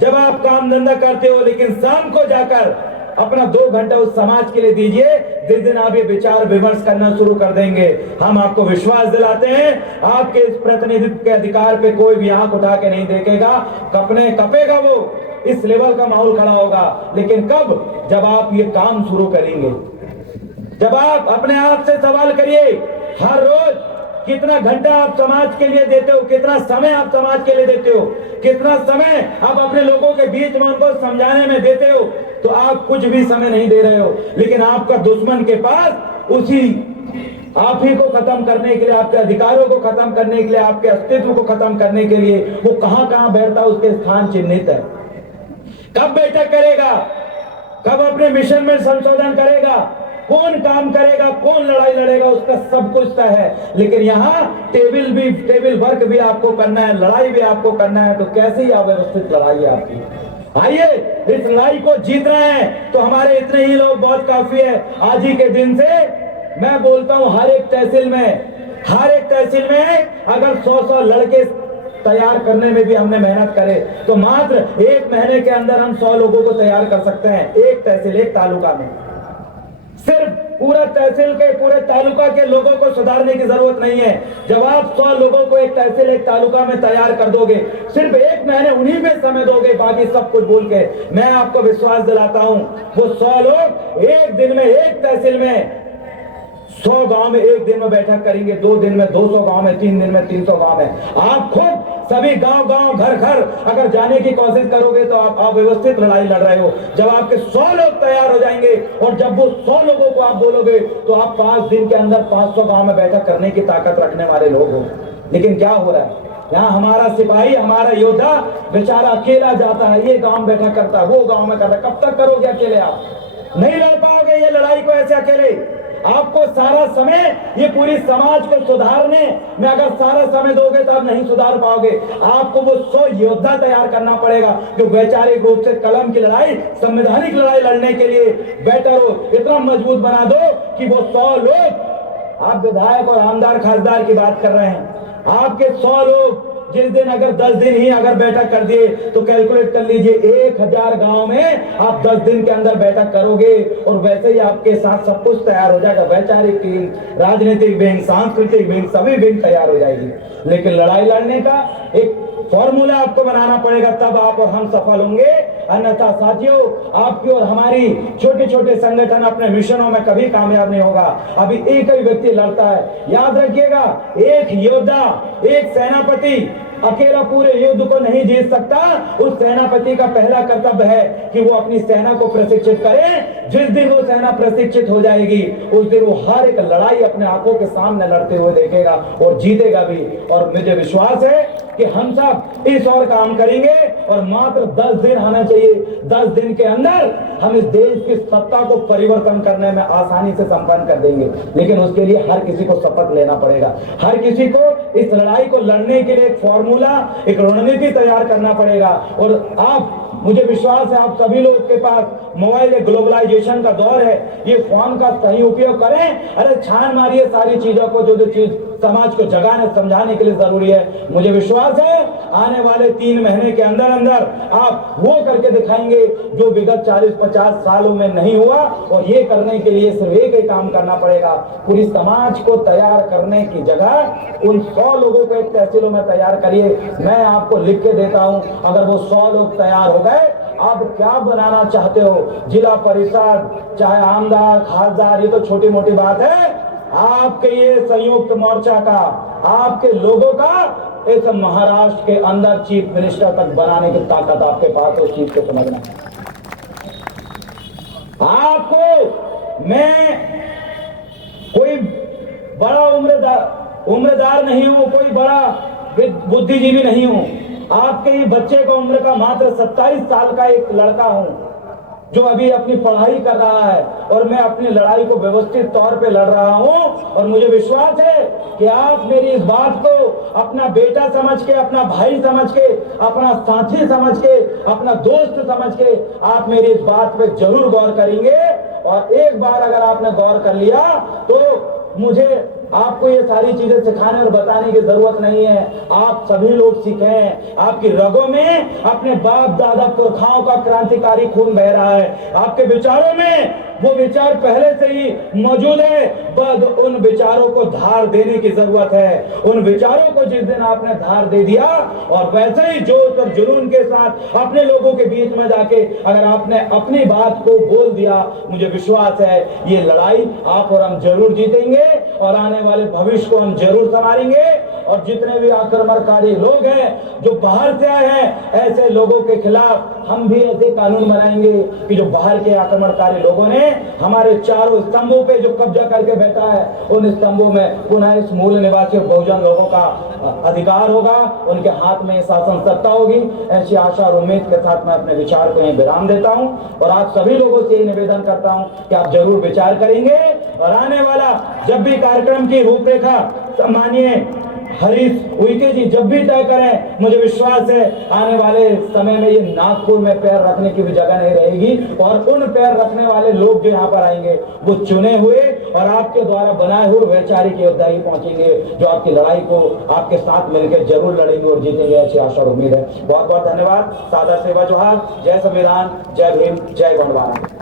जब आप काम धंधा करते हो, लेकिन शाम को जाकर अपना 2 घंटा उस समाज के लिए दीजिए। जिस दिन आप ये विचार विमर्श करना शुरू कर देंगे, हम आपको विश्वास दिलाते हैं आपके इस प्रतिनिधित्व के अधिकार पे कोई भी आंख उठा के नहीं देखेगा। कपेगा वो, इस लेवल का माहौल खड़ा होगा। लेकिन कब? जब आप ये काम शुरू करेंगे, जब आप अपने आप से सवाल करिए हर रोज कितना घंटा आप समाज के लिए देते हो, कितना समय आप समाज के लिए देते हो, कितना समय आप अपने लोगों के बीच में उनको समझाने में देते हो। तो आप कुछ भी समय नहीं दे रहे हो, लेकिन आपका दुश्मन के पास उसी आप ही को खत्म करने के लिए, आपके अधिकारों को खत्म करने के लिए, आपके अस्तित्व को खत्म करने के लिए वो कहां कहां बैठता है, उसके स्थान चिन्हित है। कब बैठक करेगा, कब अपने मिशन में संशोधन करेगा, कौन काम करेगा, कौन लड़ाई लड़ेगा, उसका सब कुछ तय है। लेकिन यहाँ टेबल वर्क भी आपको करना है, लड़ाई भी आपको करना है। तो कैसी अव्यवस्थित लड़ाई है आपकी? आइए इस लड़ाई को जीतना है तो हमारे इतने ही लोग बहुत काफी है। आज ही के दिन से मैं बोलता हूँ हर एक तहसील में अगर 100 लड़के तैयार करने में भी हमने मेहनत करे तो मात्र 1 महीने के अंदर हम 100 लोगों को तैयार कर सकते हैं। एक तहसील, एक तालुका में सिर्फ पूरा तहसील के, पूरे तालुका के लोगों को सुधारने की जरूरत नहीं है। जब आप 100 लोगों को एक तहसील, एक तालुका में तैयार कर दोगे, सिर्फ 1 महीने उन्हीं में समय दोगे, बाकी सब कुछ भूल के, मैं आपको विश्वास दिलाता हूं वो 100 लोग एक दिन में एक तहसील में 100 गांव में एक दिन में बैठक करेंगे, 2 दिन में 200 गांव में, 3 दिन में 300 गांव में। आप खुद सभी गांव गांव घर घर अगर जाने की कोशिश करोगे तो आप अव्यवस्थित लड़ाई लड़ रहे हो। जब आपके 100 लोग तैयार हो जाएंगे और जब वो 100 लोगों को आप बोलोगे तो आप 5 दिन के अंदर 500 गांव में बैठक करने की ताकत रखने वाले लोग हो। लेकिन क्या हो रहा है, यहाँ हमारा सिपाही, हमारा योद्धा बेचारा अकेला जाता है, ये गांव में बैठक करता है, वो गांव में करता है। कब तक करोगे अकेले? आप नहीं लड़ पाओगे ये लड़ाई को ऐसे अकेले। आपको सारा समय ये पूरी समाज को सुधारने में अगर सारा समय दोगे तो आप नहीं सुधार पाओगे। आपको वो 100 योद्धा तैयार करना पड़ेगा जो वैचारिक रूप से कलम की लड़ाई, संवैधानिक लड़ाई लड़ने के लिए बेटर हो। इतना मजबूत बना दो कि वो 100 लोग, आप विधायक और आमदार खासदार की बात कर रहे हैं, आपके 100 लोग जिस दिन अगर 10 दिन ही अगर बैठक कर दिए तो कैलकुलेट कर लीजिए 1000 गांव में आप 10 दिन के अंदर बैठक करोगे और वैसे ही आपके साथ सब कुछ तैयार हो जाएगा। वैचारिक विंग, राजनीतिक विंग, सांस्कृतिक विंग, सभी विंग तैयार हो जाएगी। लेकिन लड़ाई लड़ने का एक फॉर्मूला आपको बनाना पड़ेगा, तब आप और हम सफल होंगे। अन्यथा साथियों, आपकी और हमारी छोटे छोटे संगठन अपने मिशनों में कभी कामयाब नहीं होगा। अभी एक ही व्यक्ति लड़ता है, याद रखिएगा, एक योद्धा, एक सेनापति अकेला पूरे युद्ध को नहीं जीत सकता। उस सेनापति का पहला कर्तव्य है कि वो अपनी सेना को प्रशिक्षित करे। जिस दिन वो सेना प्रशिक्षित हो जाएगी उस दिन वो हर एक लड़ाई अपने आंखों के सामने लड़ते हुए देखेगा और जीतेगा भी। और मुझे विश्वास है कि हम सब इस और काम करेंगे और मात्र 10 दिन आना चाहिए। 10 दिन के अंदर हम इस देश की सत्ता को परिवर्तन करने में आसानी से संपन्न कर देंगे। लेकिन उसके लिए हर किसी को शपथ लेना पड़ेगा, हर किसी को इस लड़ाई को लड़ने के लिए एक फॉर्मूला, एक रणनीति तैयार करना पड़ेगा। और आप, मुझे विश्वास है आप सभी लोग के पास मोबाइल है, ग्लोबलाइजेशन का दौर है, ये फोन का सही उपयोग करें। अरे छान मारिए सारी चीजों को, जो जो चीज समाज को जगाने समझाने के लिए जरूरी है। मुझे विश्वास है आने वाले 3 महीने के अंदर अंदर आप वो करके दिखाएंगे जो विगत 40-50 सालों में नहीं हुआ। और ये करने के लिए सिर्फ एक ही काम करना पड़ेगा, पूरी समाज को तैयार करने की जगह उन 100 लोगों को एक तहसीलों में तैयार करिए। मैं आपको लिख के देता हूं, अगर वो 100 लोग तैयार हो गए, आप क्या बनाना चाहते हो, जिला परिषद, चाहे आमदार, खासदार, ये तो छोटी मोटी बात है। आपके ये संयुक्त मोर्चा का, आपके लोगों का इस महाराष्ट्र के अंदर चीफ मिनिस्टर तक बनाने की ताकत आपके पास, उस चीज को समझना। आपको मैं कोई बड़ा उम्रदार नहीं हूं, कोई बड़ा बुद्धिजीवी नहीं हूं। आपके ही बच्चे का उम्र का मात्र 27 साल का एक लड़का हूं जो अभी अपनी पढ़ाई कर रहा है और मैं अपनी लड़ाई को व्यवस्थित तौर पे लड़ रहा हूं। और मुझे विश्वास है कि आप मेरी इस बात को अपना बेटा समझ के, अपना भाई समझ के, अपना साथी समझ के, अपना दोस्त समझ के आप मेरी इस बात पे जरूर गौर करेंगे। और एक बार अगर आपने गौर कर लिया तो मुझे आपको ये सारी चीजें सिखाने और बताने की जरूरत नहीं है। आप सभी लोग सीखें। आपकी रगों में अपने बाप दादा पुरखाओं का क्रांतिकारी खून बह रहा है। आपके विचारों में वो विचार पहले से ही मौजूद है, बस उन विचारों को धार देने की जरूरत है। उन विचारों को जिस दिन आपने धार दे दिया और वैसे ही जोश और जुनून के साथ अपने लोगों के बीच में जाके अगर आपने अपनी बात को बोल दिया, मुझे विश्वास है ये लड़ाई आप और हम जरूर जीतेंगे और आने वाले भविष्य को हम जरूर संभालेंगे। और जितने भी आक्रमणकारी लोग हैं जो बाहर से आए हैं, ऐसे लोगों के खिलाफ हम भी ऐसे कानून बनाएंगे कि जो बाहर के आक्रमणकारी लोगों ने हमारे चारों स्तंभों पे जो कब्जा करके बैठा है, उन स्तंभों में पुनः इस मूल निवासी बहुजन लोगों का अधिकार होगा, उनके हाथ में शासन सत्ता होगी। ऐसी आशा और उम्मीद के साथ मैं अपने विचार को यहीं विराम देता हूं और आप सभी लोगों से निवेदन करता हूं कि आप जरूर विचार करेंगे और आने वाला जब भी कार्यक्रम की रूपरेखा माननीय हरीश उइके जी जब भी तय करें, मुझे विश्वास है आने वाले समय में ये नागपुर में पैर रखने की भी जगह नहीं रहेगी। और उन पैर रखने वाले लोग जो यहाँ पर आएंगे वो चुने हुए और आपके द्वारा बनाए हुए वैचारिक योद्धा ही पहुंचेंगे जो आपकी लड़ाई को आपके साथ मिलकर जरूर लड़ेंगे और जीतेंगे। ऐसी आशा और उम्मीद है। बहुत बहुत धन्यवाद। सादा सेवा जोहार। जय संविधान, जय भीम, जय गणराज्य।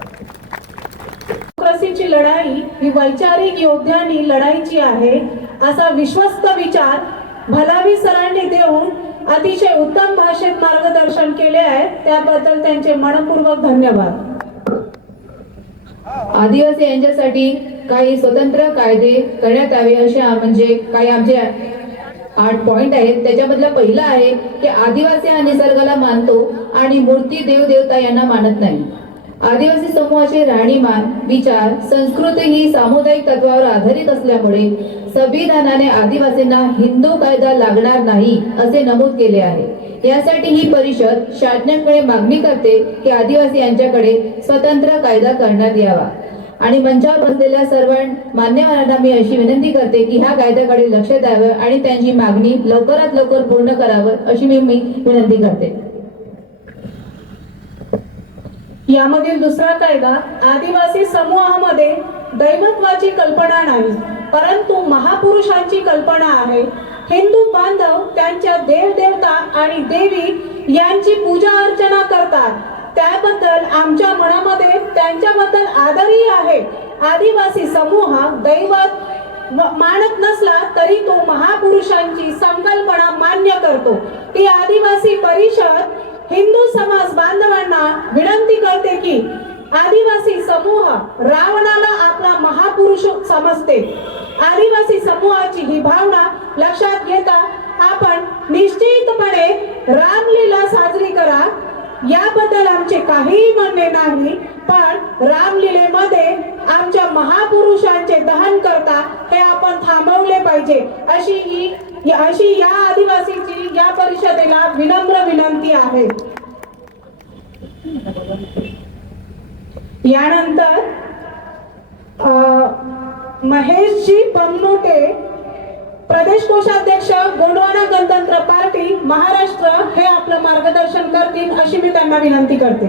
डेमोक्रेसीची लढाई ही वैचारिक योद्ध्यांनी लढायची आहे असा विश्वस्त विचार भलावी सरांनी देऊन अतिशय उत्तम भाषेत मार्गदर्शन केले आहे, त्याबद्दल त्यांचे मनपूर्वक धन्यवाद। आदिवासी यांच्यासाठी काही स्वतंत्र कायदे करण्यात यावे अशा म्हणजे काही आमचे 8 पॉइंट आहेत. त्याच्यामधला पहिला आहे की आदिवासी हा निसर्गाला मानतो आणि मूर्ती देव देवता यांना मानत नाही. आदिवासी समूहाचे राहणीमान, विचार, संस्कृती ही सामुदायिक तत्वावर आधारित असल्यामुळे संविधानाने आदिवासींना हिंदू कायदा लागणार नाही असे नमूद केले आहे. यासाठी ही परिषद शासनाकडे मागणी करते की आदिवासी यांच्याकडे स्वतंत्र कायदा करण्यात यावा आणि मंचावर बसलेल्या सर्व मान्यवरांना मी अशी विनंती करते की ह्या कायद्याकडे लक्ष द्यावं आणि त्यांची मागणी लवकरात लवकर पूर्ण करावं अशी मी विनंती करते. यामधील दुसरा कायदा, आदिवासी समूहामध्ये दैवत्वाची कल्पना नाही परंतु महापुरुषांची कल्पना आहे. हिंदू बांधव त्यांच्या देवदेवता आणि देवी यांची पूजा अर्चना करतात. त्याबद्दल आमच्या मनामध्ये त्यांच्याबद्दल आदरही आहे. आदिवासी समूह दैवत मानत नसला तरी तो महापुरुषांची संकल्पना मान्य करतो. ही आदिवासी परिषद हिंदू समाज बांधवांना विनंती करते की आदिवासी समूह रावणाला आपला महापुरुष समजते. आदिवासी समूहाची ही भावना लक्षात घेता आपण निश्चितपणे रामलीला साजरी करा. याबद्दल आमचे काहीही म्हणणे नाही, पण रामलीलेमध्ये आमच्या महापुरुषांचे दहन करता हे आपण थांबवले पाहिजे अशी या आदिवासीची या परिषदेला विनम्र विनंती आहे. यानंतर महेशजी बमनोटे, प्रदेश कोषाध्यक्ष गोंडवाना गणतंत्र पार्टी महाराष्ट्र, हे आपलं मार्गदर्शन करतील अशी मी त्यांना विनंती करते.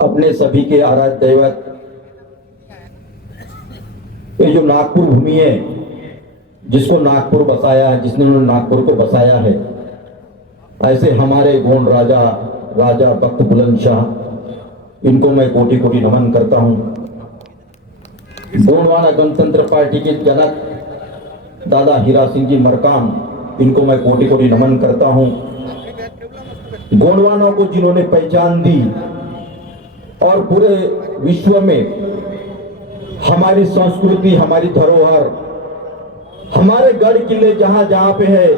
अपने सभी के आराध्य दैवत ये जो नागपुर भूमि है, जिसको नागपुर बसाया है, जिसने नागपुर को बसाया है, ऐसे हमारे गोंड राजा बख्त बुलंद शाह, इनको मैं कोटि कोटि नमन करता हूं. गोंडवाना गणतंत्र पार्टी के जनक दादा हीरा सिंह जी मरकाम, इनको मैं कोटि कोटि नमन करता हूं. गोंडवाना को जिन्होंने पहचान दी और पूरे विश्व में हमारी संस्कृति, हमारी धरोहर, हमारे गढ़ किले जहां जहां पे है,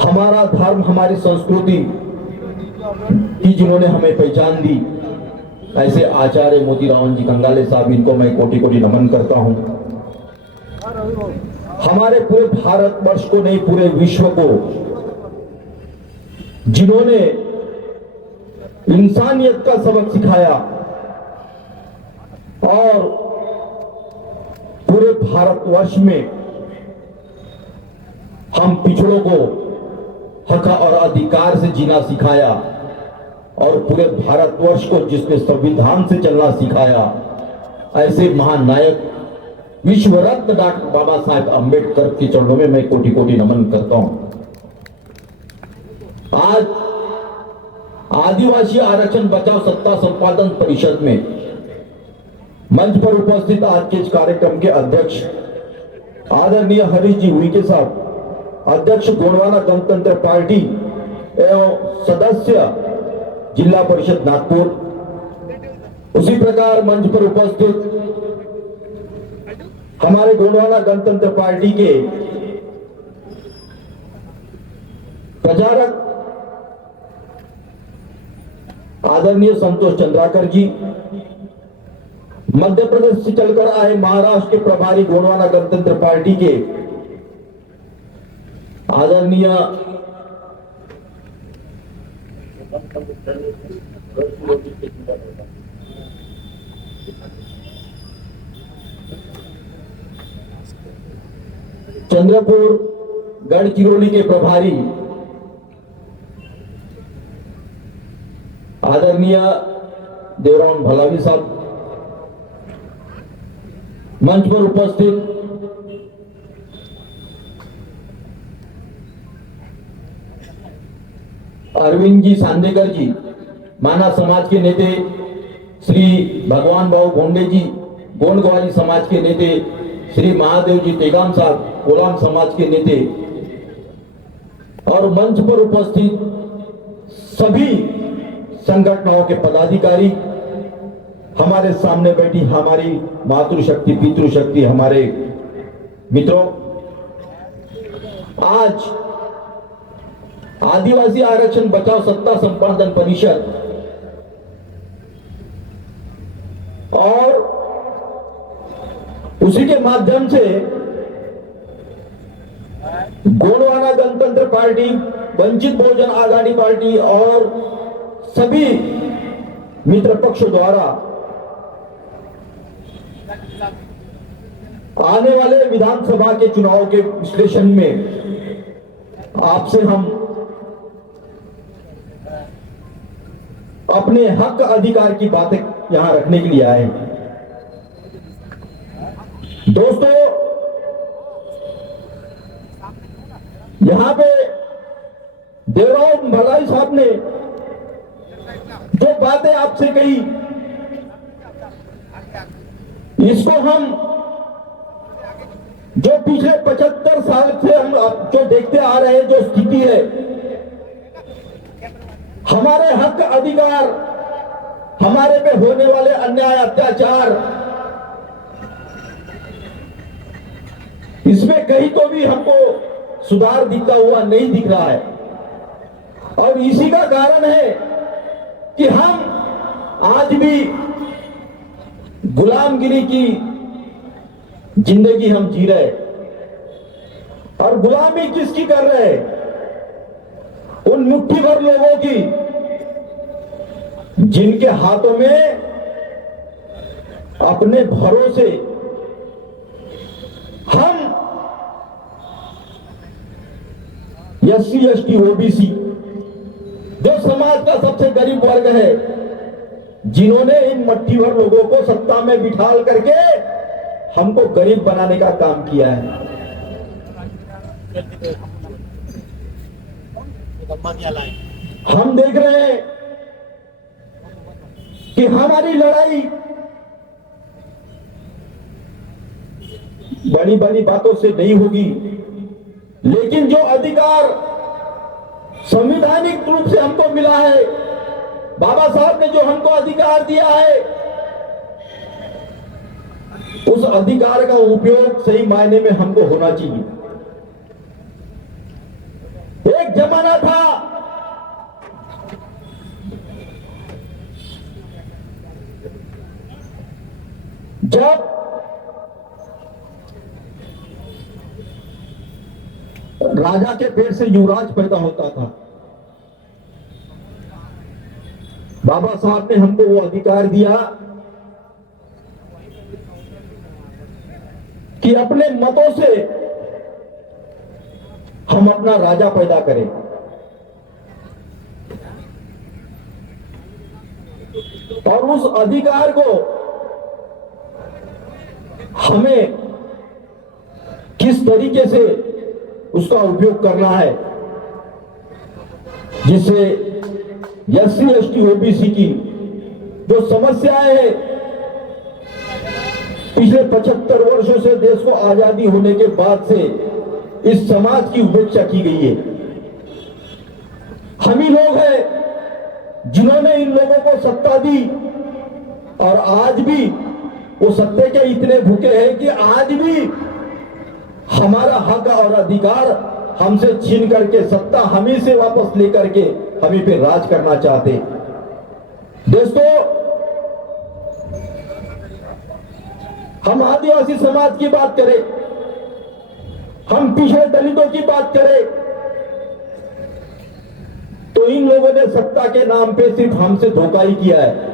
हमारा धर्म, हमारी संस्कृति की जिन्होंने हमें पहचान दी, ऐसे आचार्य मोतीराम जी कंगाले साहब, इनको मैं कोटि कोटि नमन करता हूं. हमारे पूरे भारतवर्ष को नहीं, पूरे विश्व को जिन्होंने इंसानियत का सबक सिखाया और पूरे भारतवर्ष में हम पिछड़ों को हक और अधिकार से जीना सिखाया और पूरे भारतवर्ष को जिसने संविधान से चलना सिखाया, ऐसे महानायक विश्व रत्न डॉक्टर बाबा साहेब अंबेडकर के चरणों में मैं कोटि कोटि नमन करता हूं. आज आदिवासी आरक्षण बचाव सत्ता संपादन परिषद में मंच पर उपस्थित आज के इस कार्यक्रम के अध्यक्ष आदरणीय हरीश जी उइके साहब, अध्यक्ष गोंडवाना गणतंत्र पार्टी एवं सदस्य जिला परिषद नागपुर, उसी प्रकार मंच पर उपस्थित हमारे गोंडवाना गणतंत्र पार्टी के प्रचारक आदरणीय संतोष चंद्राकर जी, मध्य प्रदेश से चलकर आए महाराष्ट्र के प्रभारी गोंडवाना गणतंत्र पार्टी के आदरणीय चंद्रपुर गढ़चिरौली के प्रभारी आदरणीय देवराम भलावी साहब, मंच पर उपस्थित अरविंद जी सांदेकर जी, माना समाज के नेते श्री भगवान भाऊ भोंडे जी, गोंड ग्वाली समाज के नेते श्री महादेव जी टेगाम साहब, कोलाम समाज के नेते और मंच पर उपस्थित सभी संगठनों के पदाधिकारी, हमारे सामने बैठी हमारी मातृशक्ति पितृशक्ति हमारे मित्रों, आज आदिवासी आरक्षण बचाओ सत्ता संपादन परिषद और उसी के माध्यम से गोंडवाना गणतंत्र पार्टी, वंचित बहुजन आघाड़ी पार्टी और सभी मित्र पक्षों द्वारा आने वाले विधानसभा के चुनाव के विश्लेषण में आपसे हम अपने हक अधिकार की बातें यहां रखने के लिए आए हैं। दोस्तों, यहां पे देवराव भलाई साहब ने जो बातें आपसे कही, इसको हम जो पिछले 75 साल से हम जो देखते आ रहे हैं, जो स्थिति है, हमारे हक अधिकार, हमारे पे होने वाले अन्याय अत्याचार, इसमें कहीं तो भी हमको सुधार दिखता हुआ नहीं दिख रहा है। और इसी का कारण है कि हम आज भी गुलामगिरी की जिंदगी हम जी रहे। और गुलामी किसकी कर रहे हैं? उन मुट्ठी भर लोगों की जिनके हाथों में अपने भरोसे हम एससी एसटी ओबीसी जो समाज का सबसे गरीब वर्ग है, जिन्होंने इन मुट्ठी भर लोगों को सत्ता में बिठाल करके हमको गरीब बनाने का काम किया है। हम देख रहे हैं कि हमारी लड़ाई बड़ी बड़ी बातों से नहीं होगी, लेकिन जो अधिकार संवैधानिक रूप से हमको मिला है, बाबा साहब ने जो हमको अधिकार दिया है, उस अधिकार का उपयोग सही मायने में हमको होना चाहिए। एक जमाना था जब राजा के पेट से युवराज पैदा होता था। बाबा साहब ने हमको वो अधिकार दिया कि अपने मतों से हम अपना राजा पैदा करें। और उस अधिकार को हमें किस तरीके से उसका उपयोग करना है, जिससे एससी एसटी ओबीसी की जो समस्याएं हैं, पिछले 75 वर्षों से देश को आजादी होने के बाद से इस समाज की उपेक्षा की गई है। हम ही लोग हैं जिन्होंने इन लोगों को सत्ता दी, और आज भी वो सत्ते के इतने भूखे हैं कि आज भी हमारा हक और अधिकार हमसे छीन करके सत्ता हम ही से वापस लेकर के हम ही पे राज करना चाहते। दोस्तों, हम आदिवासी समाज की बात करें, हम पिछड़े दलितों की बात करें, तो इन लोगों ने सत्ता के नाम पे सिर्फ हमसे धोखा ही किया है।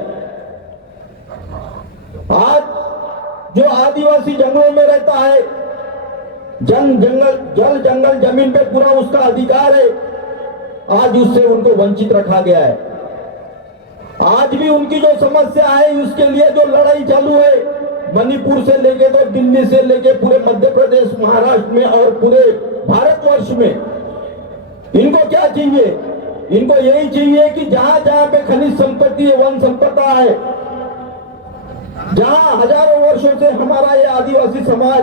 आज जो आदिवासी जंगलों में रहता है, जल जंगल जमीन पे पूरा उसका अधिकार है, आज उससे उनको वंचित रखा गया है। आज भी उनकी जो समस्या है, उसके लिए जो लड़ाई चालू है, मणिपुर से लेके तो दिल्ली से लेके पूरे मध्य प्रदेश, महाराष्ट्र में और पूरे भारतवर्ष में, इनको क्या चाहिए? इनको यही चाहिए कि जहां जहां पे खनिज संपत्ति है, वन संपदा है, जहां हजारों वर्षों से हमारा ये आदिवासी समाज,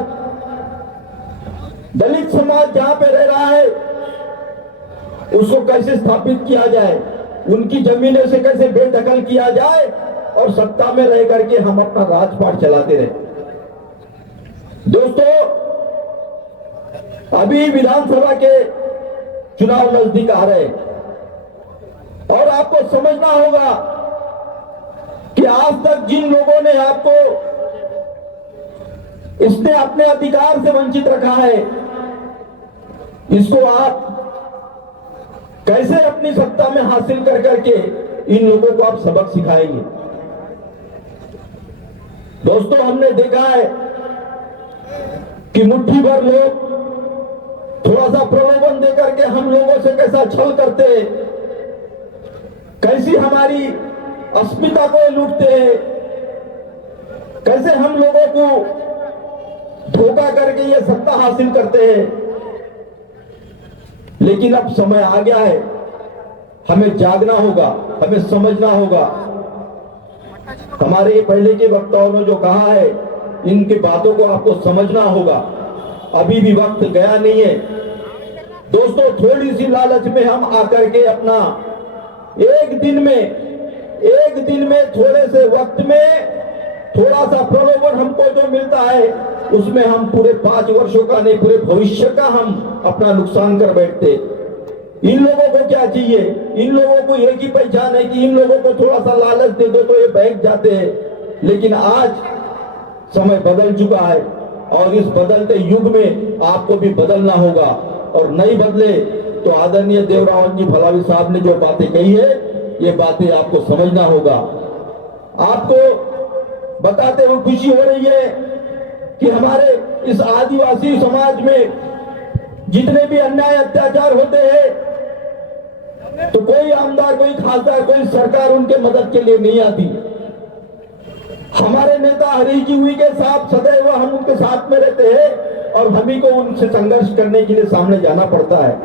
दलित समाज जहां पे रह रहा है, उसको कैसे स्थापित किया जाए, उनकी जमीनों से कैसे बेदखल किया जाए और सत्ता में रह करके हम अपना राजपाट चलाते रहे। दोस्तों, अभी विधानसभा के चुनाव नजदीक आ रहे हैं और आपको समझना होगा कि आज तक जिन लोगों ने आपको इसने अपने अधिकार से वंचित रखा है, इसको आप कैसे अपनी सत्ता में हासिल कर करके इन लोगों को आप सबक सिखाएंगे। दोस्तों, हमने देखा है कि मुट्ठी भर लोग थोड़ा सा प्रलोभन देकर के हम लोगों से कैसा छल करते हैं, कैसी हमारी अस्मिता को लूटते हैं, कैसे हम लोगों को धोखा करके ये सत्ता हासिल करते हैं। लेकिन अब समय आ गया है, हमें जागना होगा, हमें समझना होगा। हमारे पहले के वक्ताओं ने जो कहा है, इनकी बातों को आपको समझना होगा। अभी भी वक्त गया नहीं है दोस्तों। थोड़ी सी लालच में हम आकर के अपना एक दिन में थोड़े से वक्त में थोड़ा सा प्रलोभन हमको जो मिलता है, उसमें हम पूरे 5 वर्षों का नहीं, पूरे भविष्य का हम अपना नुकसान कर बैठते। इन लोगों को क्या चाहिए? इन लोगों को एक ही पहचान है कि इन लोगों को थोड़ा सा लालच दे दो तो ये बैठ जाते हैं। लेकिन आज समय बदल चुका है और इस बदलते युग में आपको भी बदलना होगा, और नहीं बदले तो आदरणीय देवरावन जी फलावी साहब ने जो बातें कही है, ये बातें आपको समझना होगा। आपको बताते हुए खुशी हो रही है कि हमारे इस आदिवासी समाज में जितने भी अन्याय अत्याचार होते हैं, तो कोई आमदार, कोई खासदार, कोई सरकार उनके मदद के लिए नहीं आती। हमारे नेता हरीश जी हुई के साथ सदैव हम उनके साथ में रहते हैं और हम ही को उनसे संघर्ष करने के लिए सामने जाना पड़ता है।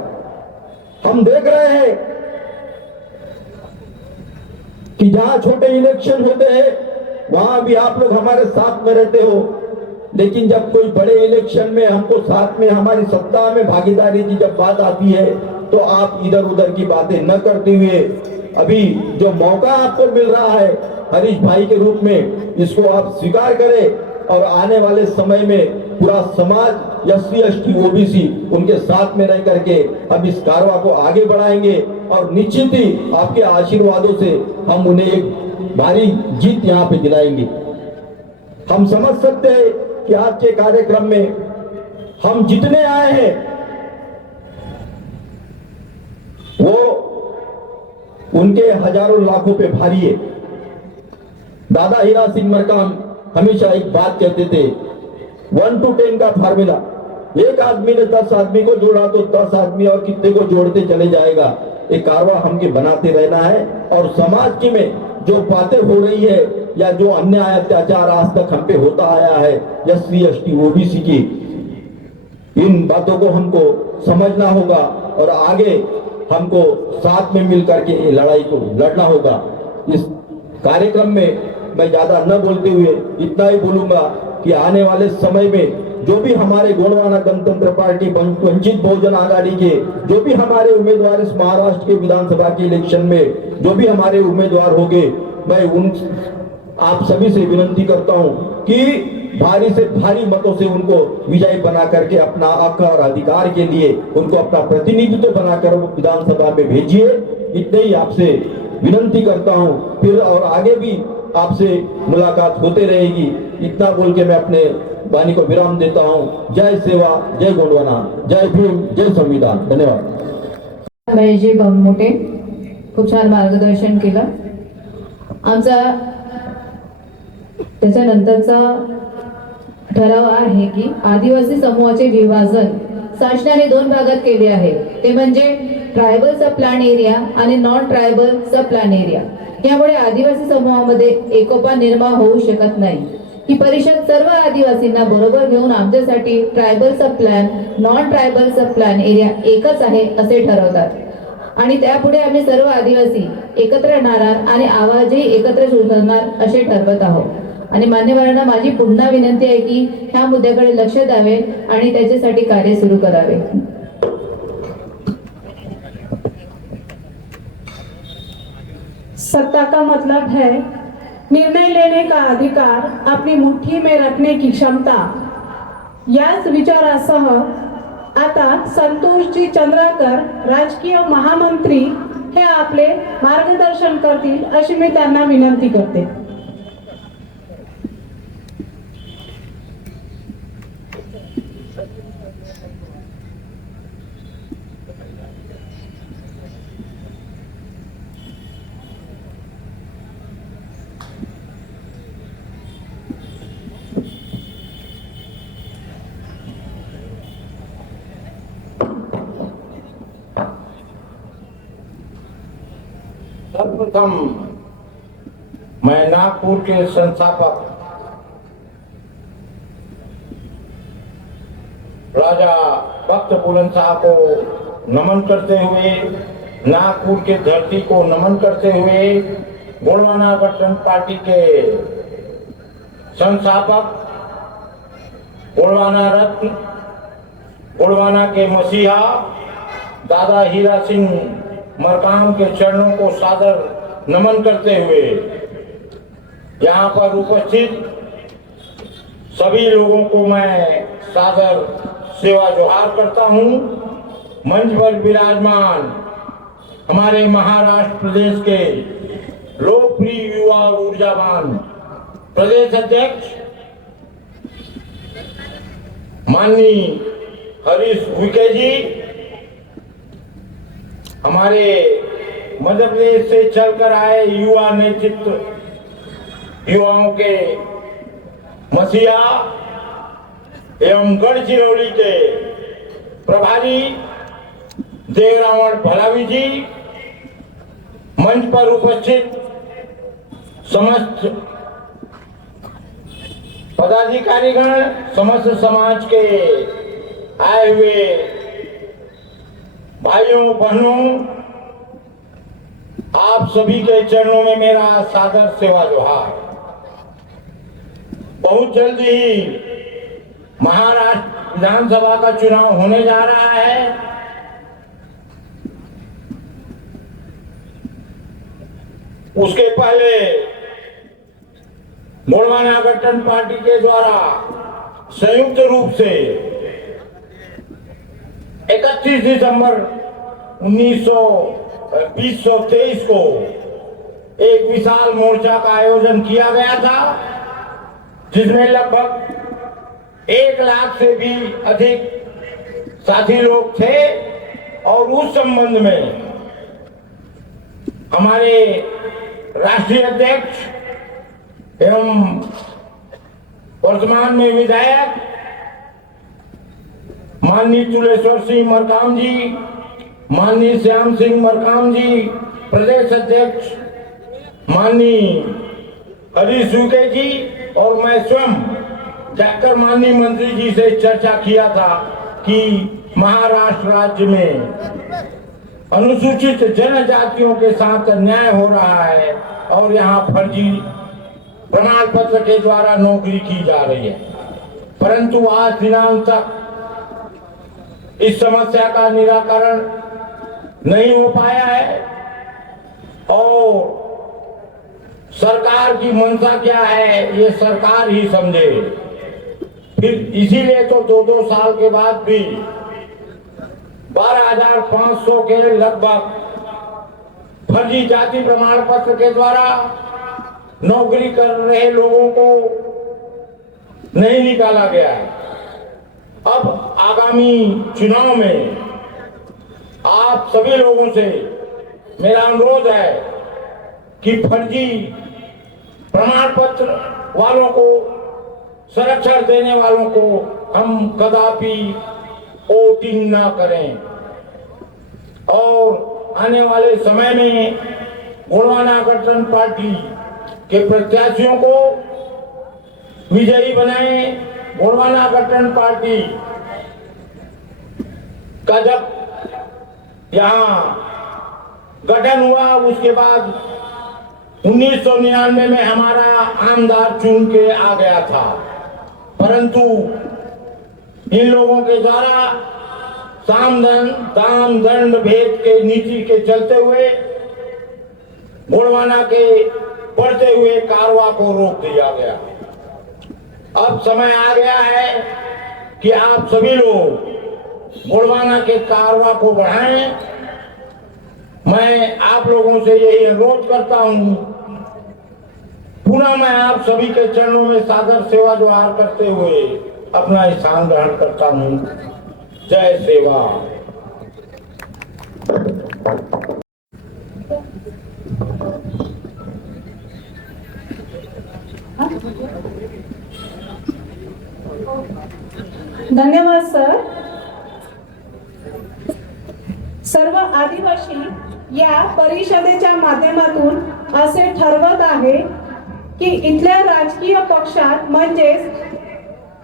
हम देख रहे हैं कि जहां छोटे इलेक्शन होते हैं वहां भी आप लोग हमारे साथ में रहते हो, लेकिन जब कोई बड़े इलेक्शन में हमको साथ में, हमारी सत्ता में भागीदारी की जब बात आती है, तो आप इधर उधर की बातें न करते हुए अभी जो मौका आपको मिल रहा है हरीश भाई के रूप में, इसको आप स्वीकार करें और आने वाले समय में पूरा समाज SC ST OBC उनके साथ में रह करके हम इस कारवां को आगे बढ़ाएंगे और निश्चित ही आपके आशीर्वादों से हम उन्हें एक भारी जीत यहाँ पे दिलाएंगे। हम समझ सकते हैं कि आज के कार्यक्रम में हम जितने आए हैं वो उनके हजारों लाखों पे भारी है। दादा हीरा सिंह मरकाम हमेशा एक बात कहते थे, 1 to 10 का फार्मूला। एक आदमी ने 10 आदमी को जोड़ा तो 10 आदमी और कितने को जोड़ते चले जाएगा। एक कारवा हमके बनाते रहना है और समाज की में जो बातें हो रही है या जो अन्याय अत्याचार आज तक हम पे होता आया है SC ST OBC की, इन बातों को हमको समझना होगा और आगे हमको साथ में मिल करके ये लड़ाई को लड़ना होगा। इस कार्यक्रम में मैं ज्यादा न बोलते हुए इतना ही बोलूंगा कि आने वाले समय में जो भी हमारे गोंडवाना गणतंत्र पार्टी वंचित बहुजन आघाड़ी के जो भी हमारे उम्मीदवार इस महाराष्ट्र के विधानसभा के इलेक्शन में जो भी हमारे उम्मीदवार होंगे, मैं उन आप सभी से विनती करता हूं कि भारी से भारी मतों से उनको विजयी बना करके अपना हक और अधिकार के लिए उनको अपना प्रतिनिधित्व बनाकर विधानसभा में भेजिए। इतने ही आपसे विनती करता हूं, फिर और आगे भी आपसे मुलाकात होते रहेगी। इतना बोल के मैं अपने वाणी को विराम देता हूं। जय सेवा, जय गोंडवाना, जय भीम, जय संविधान। धन्यवाद। महेशजी मोठे खूप छान मार्गदर्शन केलं आमचा। त्याच्यानंतरचा ठराव आहे की आदिवासी समूहाचे विभाजन शासनाने 2 भागात केले आहे, ते म्हणजे ट्रायबल सब प्लॅन एरिया आणि नॉन ट्रायबल सब प्लॅन एरिया। यामुळे आदिवासी समूहामध्ये एकोपा निर्माण होऊ शकत नाही। ही परिषद सर्व आदिवासींना बरोबर घेऊन आमच्यासाठी ट्रायबल सब प्लॅन, नॉन ट्रायबल सब प्लॅन एरिया एकच आहे असे ठरवतात आणि त्यापुढे आम्ही सर्व आदिवासी एकत्र येणार आणि आवाजही एकत्र उठवणार असे ठरवत आहोत। आणि मान्यवरांना माझी पुन्हा विनंती आहे की ह्या मुद्द्याकडे लक्ष द्यावे आणि त्याच्यासाठी कार्य सुरू करावे। सत्ता का मतलब है निर्णय लेने का अधिकार, अपनी मुट्ठी में रखणे की क्षमता. याच विचारासह आता संतोषजी चंद्राकर राजकीय महामंत्री हे आपले मार्गदर्शन करतील अशी मी त्यांना विनंती करते. सर्वप्रथम मैं नागपुर के संस्थापक राजा भक्त बुलंद साहब को नमन करते हुए, नागपुर के धरती को नमन करते हुए, गोंडवाना गठबंधन पार्टी के संस्थापक, गोंडवाना रत्न, गोंडवाना के मसीहा दादा हीरा सिंह मरकाम के चरणों को सादर नमन करते हुए यहाँ पर उपस्थित सभी लोगों को मैं सादर सेवा जोहार करता हूँ। मंच पर विराजमान हमारे महाराष्ट्र प्रदेश के लोकप्रिय युवा ऊर्जावान प्रदेश अध्यक्ष माननीय हरीश उइके जी, हमारे मध्य प्रदेश से चलकर आए युवा नेतृत्व, युवाओं के मसीहा एवं गढ़चिरौली के प्रभारी देवरावण भलावी जी, मंच पर उपस्थित समस्त पदाधिकारीगण, समस्त समाज के आए हुए भाइयों बहनों, आप सभी के चरणों में मेरा सादर सेवा जोहार। बहुत जल्द ही महाराष्ट्र विधानसभा का चुनाव होने जा रहा है। उसके पहले गोंडवाना गठबंधन पार्टी के द्वारा संयुक्त रूप से 31 दिसंबर 2023 को एक विशाल मोर्चा का आयोजन किया गया था, जिसमें लगभग 1 लाख से भी अधिक साथी लोग थे। और उस संबंध में हमारे राष्ट्रीय अध्यक्ष एवं वर्तमान में विधायक माननीय तुलेश्वर सिंह मरकाम जी, माननीय श्याम सिंह मरकाम जी, प्रदेश अध्यक्ष माननीय हरीश उइके जी और मैं स्वयं जाकर माननीय मंत्री जी से चर्चा किया था कि महाराष्ट्र राज्य में अनुसूचित जनजातियों के साथ अन्याय हो रहा है और यहाँ फर्जी प्रमाण पत्र के द्वारा नौकरी की जा रही है, परंतु आज दिनांक तक इस समस्या का निराकरण नहीं हो पाया है। और सरकार की मंशा क्या है ये सरकार ही समझे। फिर इसीलिए तो 2-2 साल के बाद भी 12,500 के लगभग फर्जी जाति प्रमाण पत्र के द्वारा नौकरी कर रहे लोगों को नहीं निकाला गया है। अब आगामी चुनाव में आप सभी लोगों से मेरा अनुरोध है कि फर्जी प्रमाण पत्र वालों को, संरक्षण देने वालों को हम कदापि वोटिंग ना करें और आने वाले समय में गोंडवाना गठबंधन पार्टी के प्रत्याशियों को विजयी बनाएं। गोंडवाना गठबंधन पार्टी का जब यहाँ गठन हुआ उसके बाद 1999 में हमारा आमदार चुन के आ गया था, परंतु इन लोगों के द्वारा साम दाम दंड भेद के नीति के चलते हुए गोंडवाना के बढ़ते हुए कारवां को रोक दिया गया। अब समय आ गया है कि आप सभी लोग गोंडवाना के कारवां को बढ़ाएं। मैं आप लोगों से यही अनुरोध करता हूं। पुनः मैं आप सभी के चरणों में सादर सेवा जोहार करते हुए अपना स्थान ग्रहण करता हूं। जय सेवा। धन्यवाद सर। सर्व आदिवासी या परिषदेच्या माध्यमातून असे ठरवत आहे की इथल्या राजकीय पक्षात म्हणजेच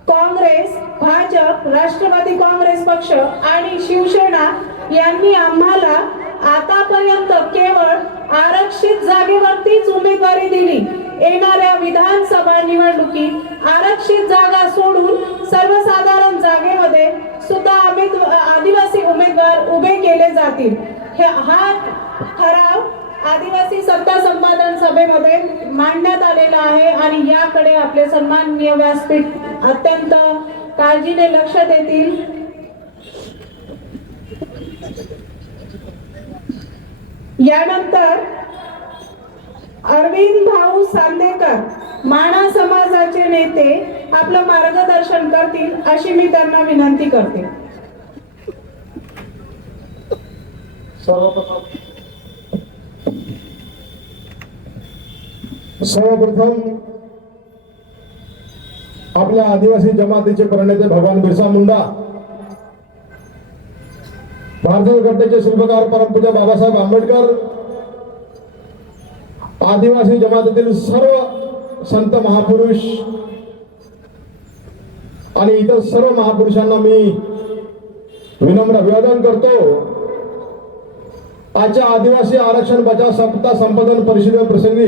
काँग्रेस, भाजप, राष्ट्रवादी काँग्रेस पक्ष आणि शिवसेना यांनी आम्हाला आतापर्यंत केवळ आरक्षित जागेवरतीच उमेदवारी दिली। येणाऱ्या विधानसभा निवडणुकीत आरक्षित जागा सोडून सर्वसाधारण जागेमध्ये सुद्धा आदिवासी उमेदवार उभे केले जातील। हा ठराव आदिवासी सत्ता संपादन सभेमध्ये मांडण्यात आलेला आहे आणि याकडे आपले सन्माननीय व्यासपीठ अत्यंत काळजीने लक्ष देतील। यानंतर अरविंद भाऊ सांदेकर माणा समाजाचे नेते आपलं मार्गदर्शन करतील अशी मी त्यांना विनंती करते। सर्वप्रथम आपल्या आदिवासी जमातीचे प्रणेते भगवान बिरसा मुंडा, भारतीय घटनेचे शिल्पकार परमपूज्य बाबासाहेब आंबेडकर, आदिवासी जमातीतील सर्व संत महापुरुष आणि इतर सर्व महापुरुषांना मी विनम्र अभिवादन करतो। आजच्या आदिवासी आरक्षण बचाव सत्ता संपादन परिषदे प्रसंगी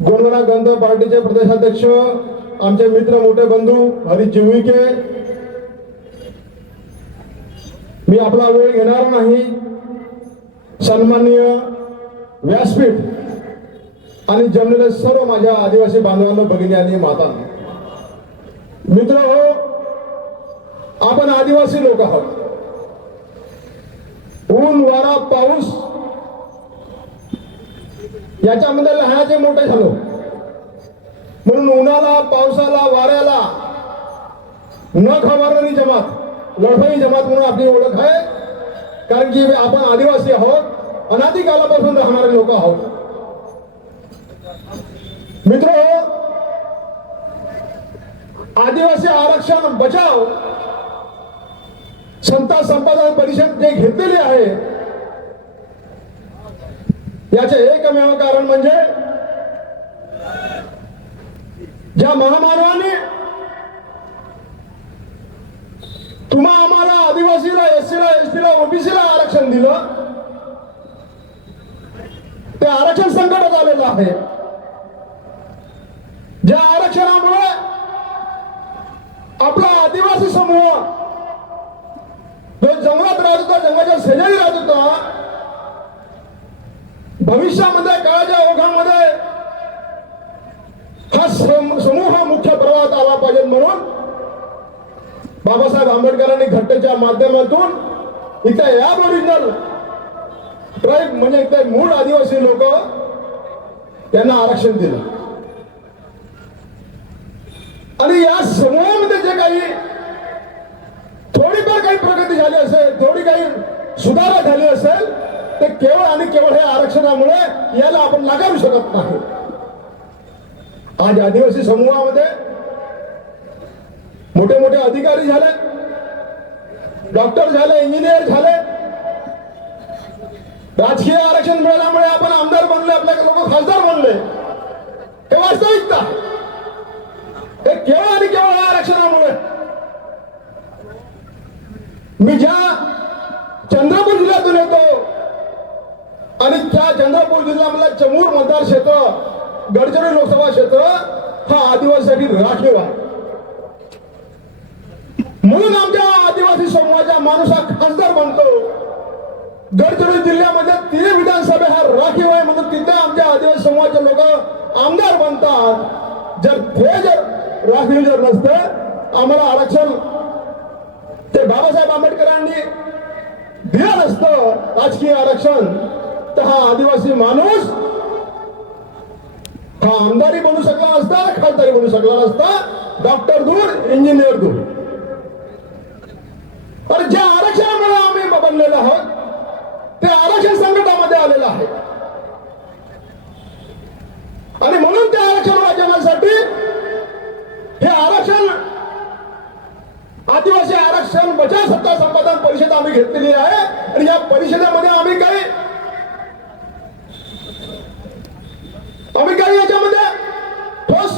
गोंडवाना गणतंत्र पार्टीचे प्रदेशाध्यक्ष आमचे मित्र मोठे बंधू हरीश जिवळीके, मी आपला वेळ घेणार नाही। सन्माननीय व्यासपीठ आणि जमलेले सर्व माझ्या आदिवासी बांधवांना, भगिनी आणि मातांनो, मित्र हो, आपण आदिवासी लोक आहोत। ऊन वारा पाऊस याच्यामध्ये लहानाचे मोठे झालो, म्हणून उन्हाला पावसाला वाऱ्याला न खबरणारी जमात, लढवई जमात म्हणून आपली ओळख आहे। कारण की आपण आदिवासी आहोत, अनादी कालापासून राहणारे लोक आहोत। मित्र हो, आदिवासी आरक्षण बचाव संता संपादन परिषद जे घेतलेली आहे याचे एकमेव कारण म्हणजे ज्या महामानवाने तुम्हा आम्हाला आदिवासीला, एससीला, एसटीला, ओबीसीला आरक्षण दिलं, ते आरक्षण संकटात आलेलं आहे। ज्या आरक्षणामुळे आपला आदिवासी समूह जो जंगलात राहत होता, जंगलाच्या शेजारी राहत होता, भविष्यामध्ये काळाच्या ओघामध्ये हा समूह मुख्य प्रवाहात आला पाहिजे म्हणून बाबासाहेब आंबेडकरांनी घटनेच्या माध्यमातून इथे या ओरिजिनल ट्राईब म्हणजे इथे मूळ आदिवासी लोक यांना आरक्षण दिलं। आणि या समूहामध्ये जे काही थोडीफार काही प्रगती झाली असेल, थोडी काही सुधारणा झाली असेल, ते केवळ आणि केवळ हे आरक्षणामुळे याला आपण नाकारू शकत नाही। आज आदिवासी समूहामध्ये मोठे मोठे अधिकारी झाले, डॉक्टर झाले, इंजिनियर झाले, राजकीय आरक्षण मिळाल्यामुळे आपण आमदार बनले, आपल्या लोक खासदार बनले, हे वास्तविकता। हे केवळ आणि केवळ या आरक्षणामुळे। मी ज्या चंद्रपूर जिल्ह्यातून येतो आणि त्या चंद्रपूर जिल्ह्यामधला चमूर मतदार क्षेत्र, गडचिरोली लोकसभा क्षेत्र हा आदिवासीसाठी राखीव आहे। म्हणून आमच्या आदिवासी समूहाचा माणूस हा खासदार बनतो गडचिरोली जिल्ह्यामध्ये 3 विधानसभा ह्या राखीव आहे म्हणून तिथे आमच्या आदिवासी समाजाचे लोक आमदार बनतात. जर राखीव जर नसतं आम्हाला आरक्षण ते बाबासाहेब आंबेडकरांनी दिलं नसतं राजकीय आरक्षण, तर हा आदिवासी माणूस हा आमदारी बनू शकला नसता, खासदारी बनू शकला नसता. डॉक्टर दूर, इंजिनियर दूर. आणि ज्या आरक्षणामुळे आम्ही बनलेलो आहोत ते आरक्षण संकटामध्ये आलेलं आहे आणि म्हणून त्या आरक्षण वाचवण्यासाठी हे आरक्षण आदिवासी आरक्षण बचाव सत्ता संपादन परिषद आम्ही घेतलेली आहे. आणि या परिषदेमध्ये आम्ही काही याच्यामध्ये ठोस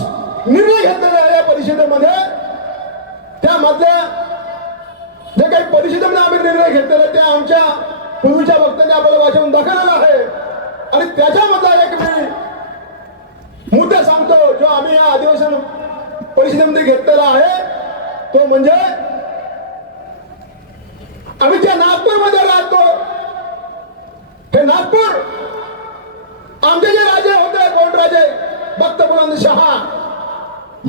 निर्णय घेतलेला आहे. या परिषदेमध्ये त्यामधल्या जे काही परिषदेमध्ये आम्ही निर्णय घेतलेले ते आमच्या पूर्वीच्या वक्त्यांनी आपल्याला वाचवून दाखवलेला आहे. आणि त्याच्यामधला एक मी मुद्दा सांगतो जो आम्ही या आदिवासी परिषदेमध्ये घेतलेला आहे, तो म्हणजे आम्ही ज्या नागपूरमध्ये राहतो, हे नागपूर आमचे जे राजे होते, कोण राजे, भक्त बुलंद शहा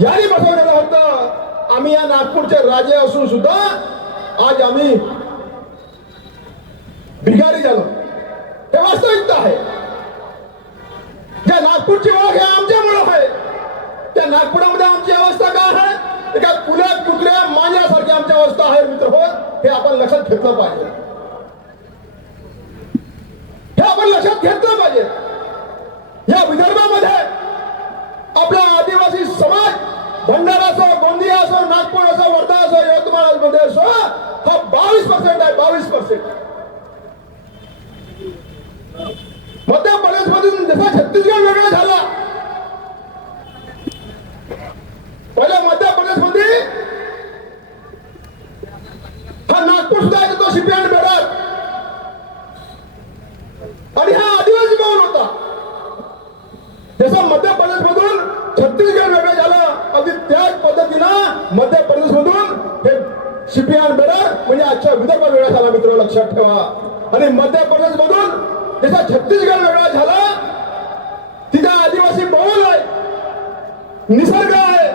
यांनी बसवलेलं होतं. आम्ही या नागपूरचे राजे असून सुद्धा आज आम्ही भिकारी झालो. हे वास्तविकता आहे. ज्या नागपूरची ओळख आहे आमच्यामुळे आहे, त्या नागपुरामध्ये आमची अवस्था काय आहे, एका कुल्या कुत्र्या मांजरासारखी आमची अवस्था आहे मित्र हो. हे आपण लक्षात घेतलं पाहिजे. हे आपण लक्षात घेतलं पाहिजे. या विदर्भामध्ये आपला आदिवासी समाज भंडारा असो, गोंदिया असो, नागपूर असो, वर्धा असो, यवतमाळ मध्ये असो, हा 22% आहे. 22%. मध्य प्रदेश मधून जसा छत्तीसगड वेगळा झाला, पहिल्या मध्य प्रदेश मध्ये हा नागपूर सुद्धा येतो, शिपियान बेरार, आणि हा आदिवासी बहुल होता. जसं मध्य प्रदेश मधून छत्तीसगड वेगळं झालं, अगदी त्याच पद्धतीनं मध्य प्रदेश मधून हे शिपियान बेरार म्हणजे आजच्या विदर्भ वेगळा झाला मित्र, लक्षात ठेवा. आणि मध्य प्रदेश मधून जसा छत्तीसगड वेगळा झाला, तिथे आदिवासी बहुल आहे, निसर्ग आहे.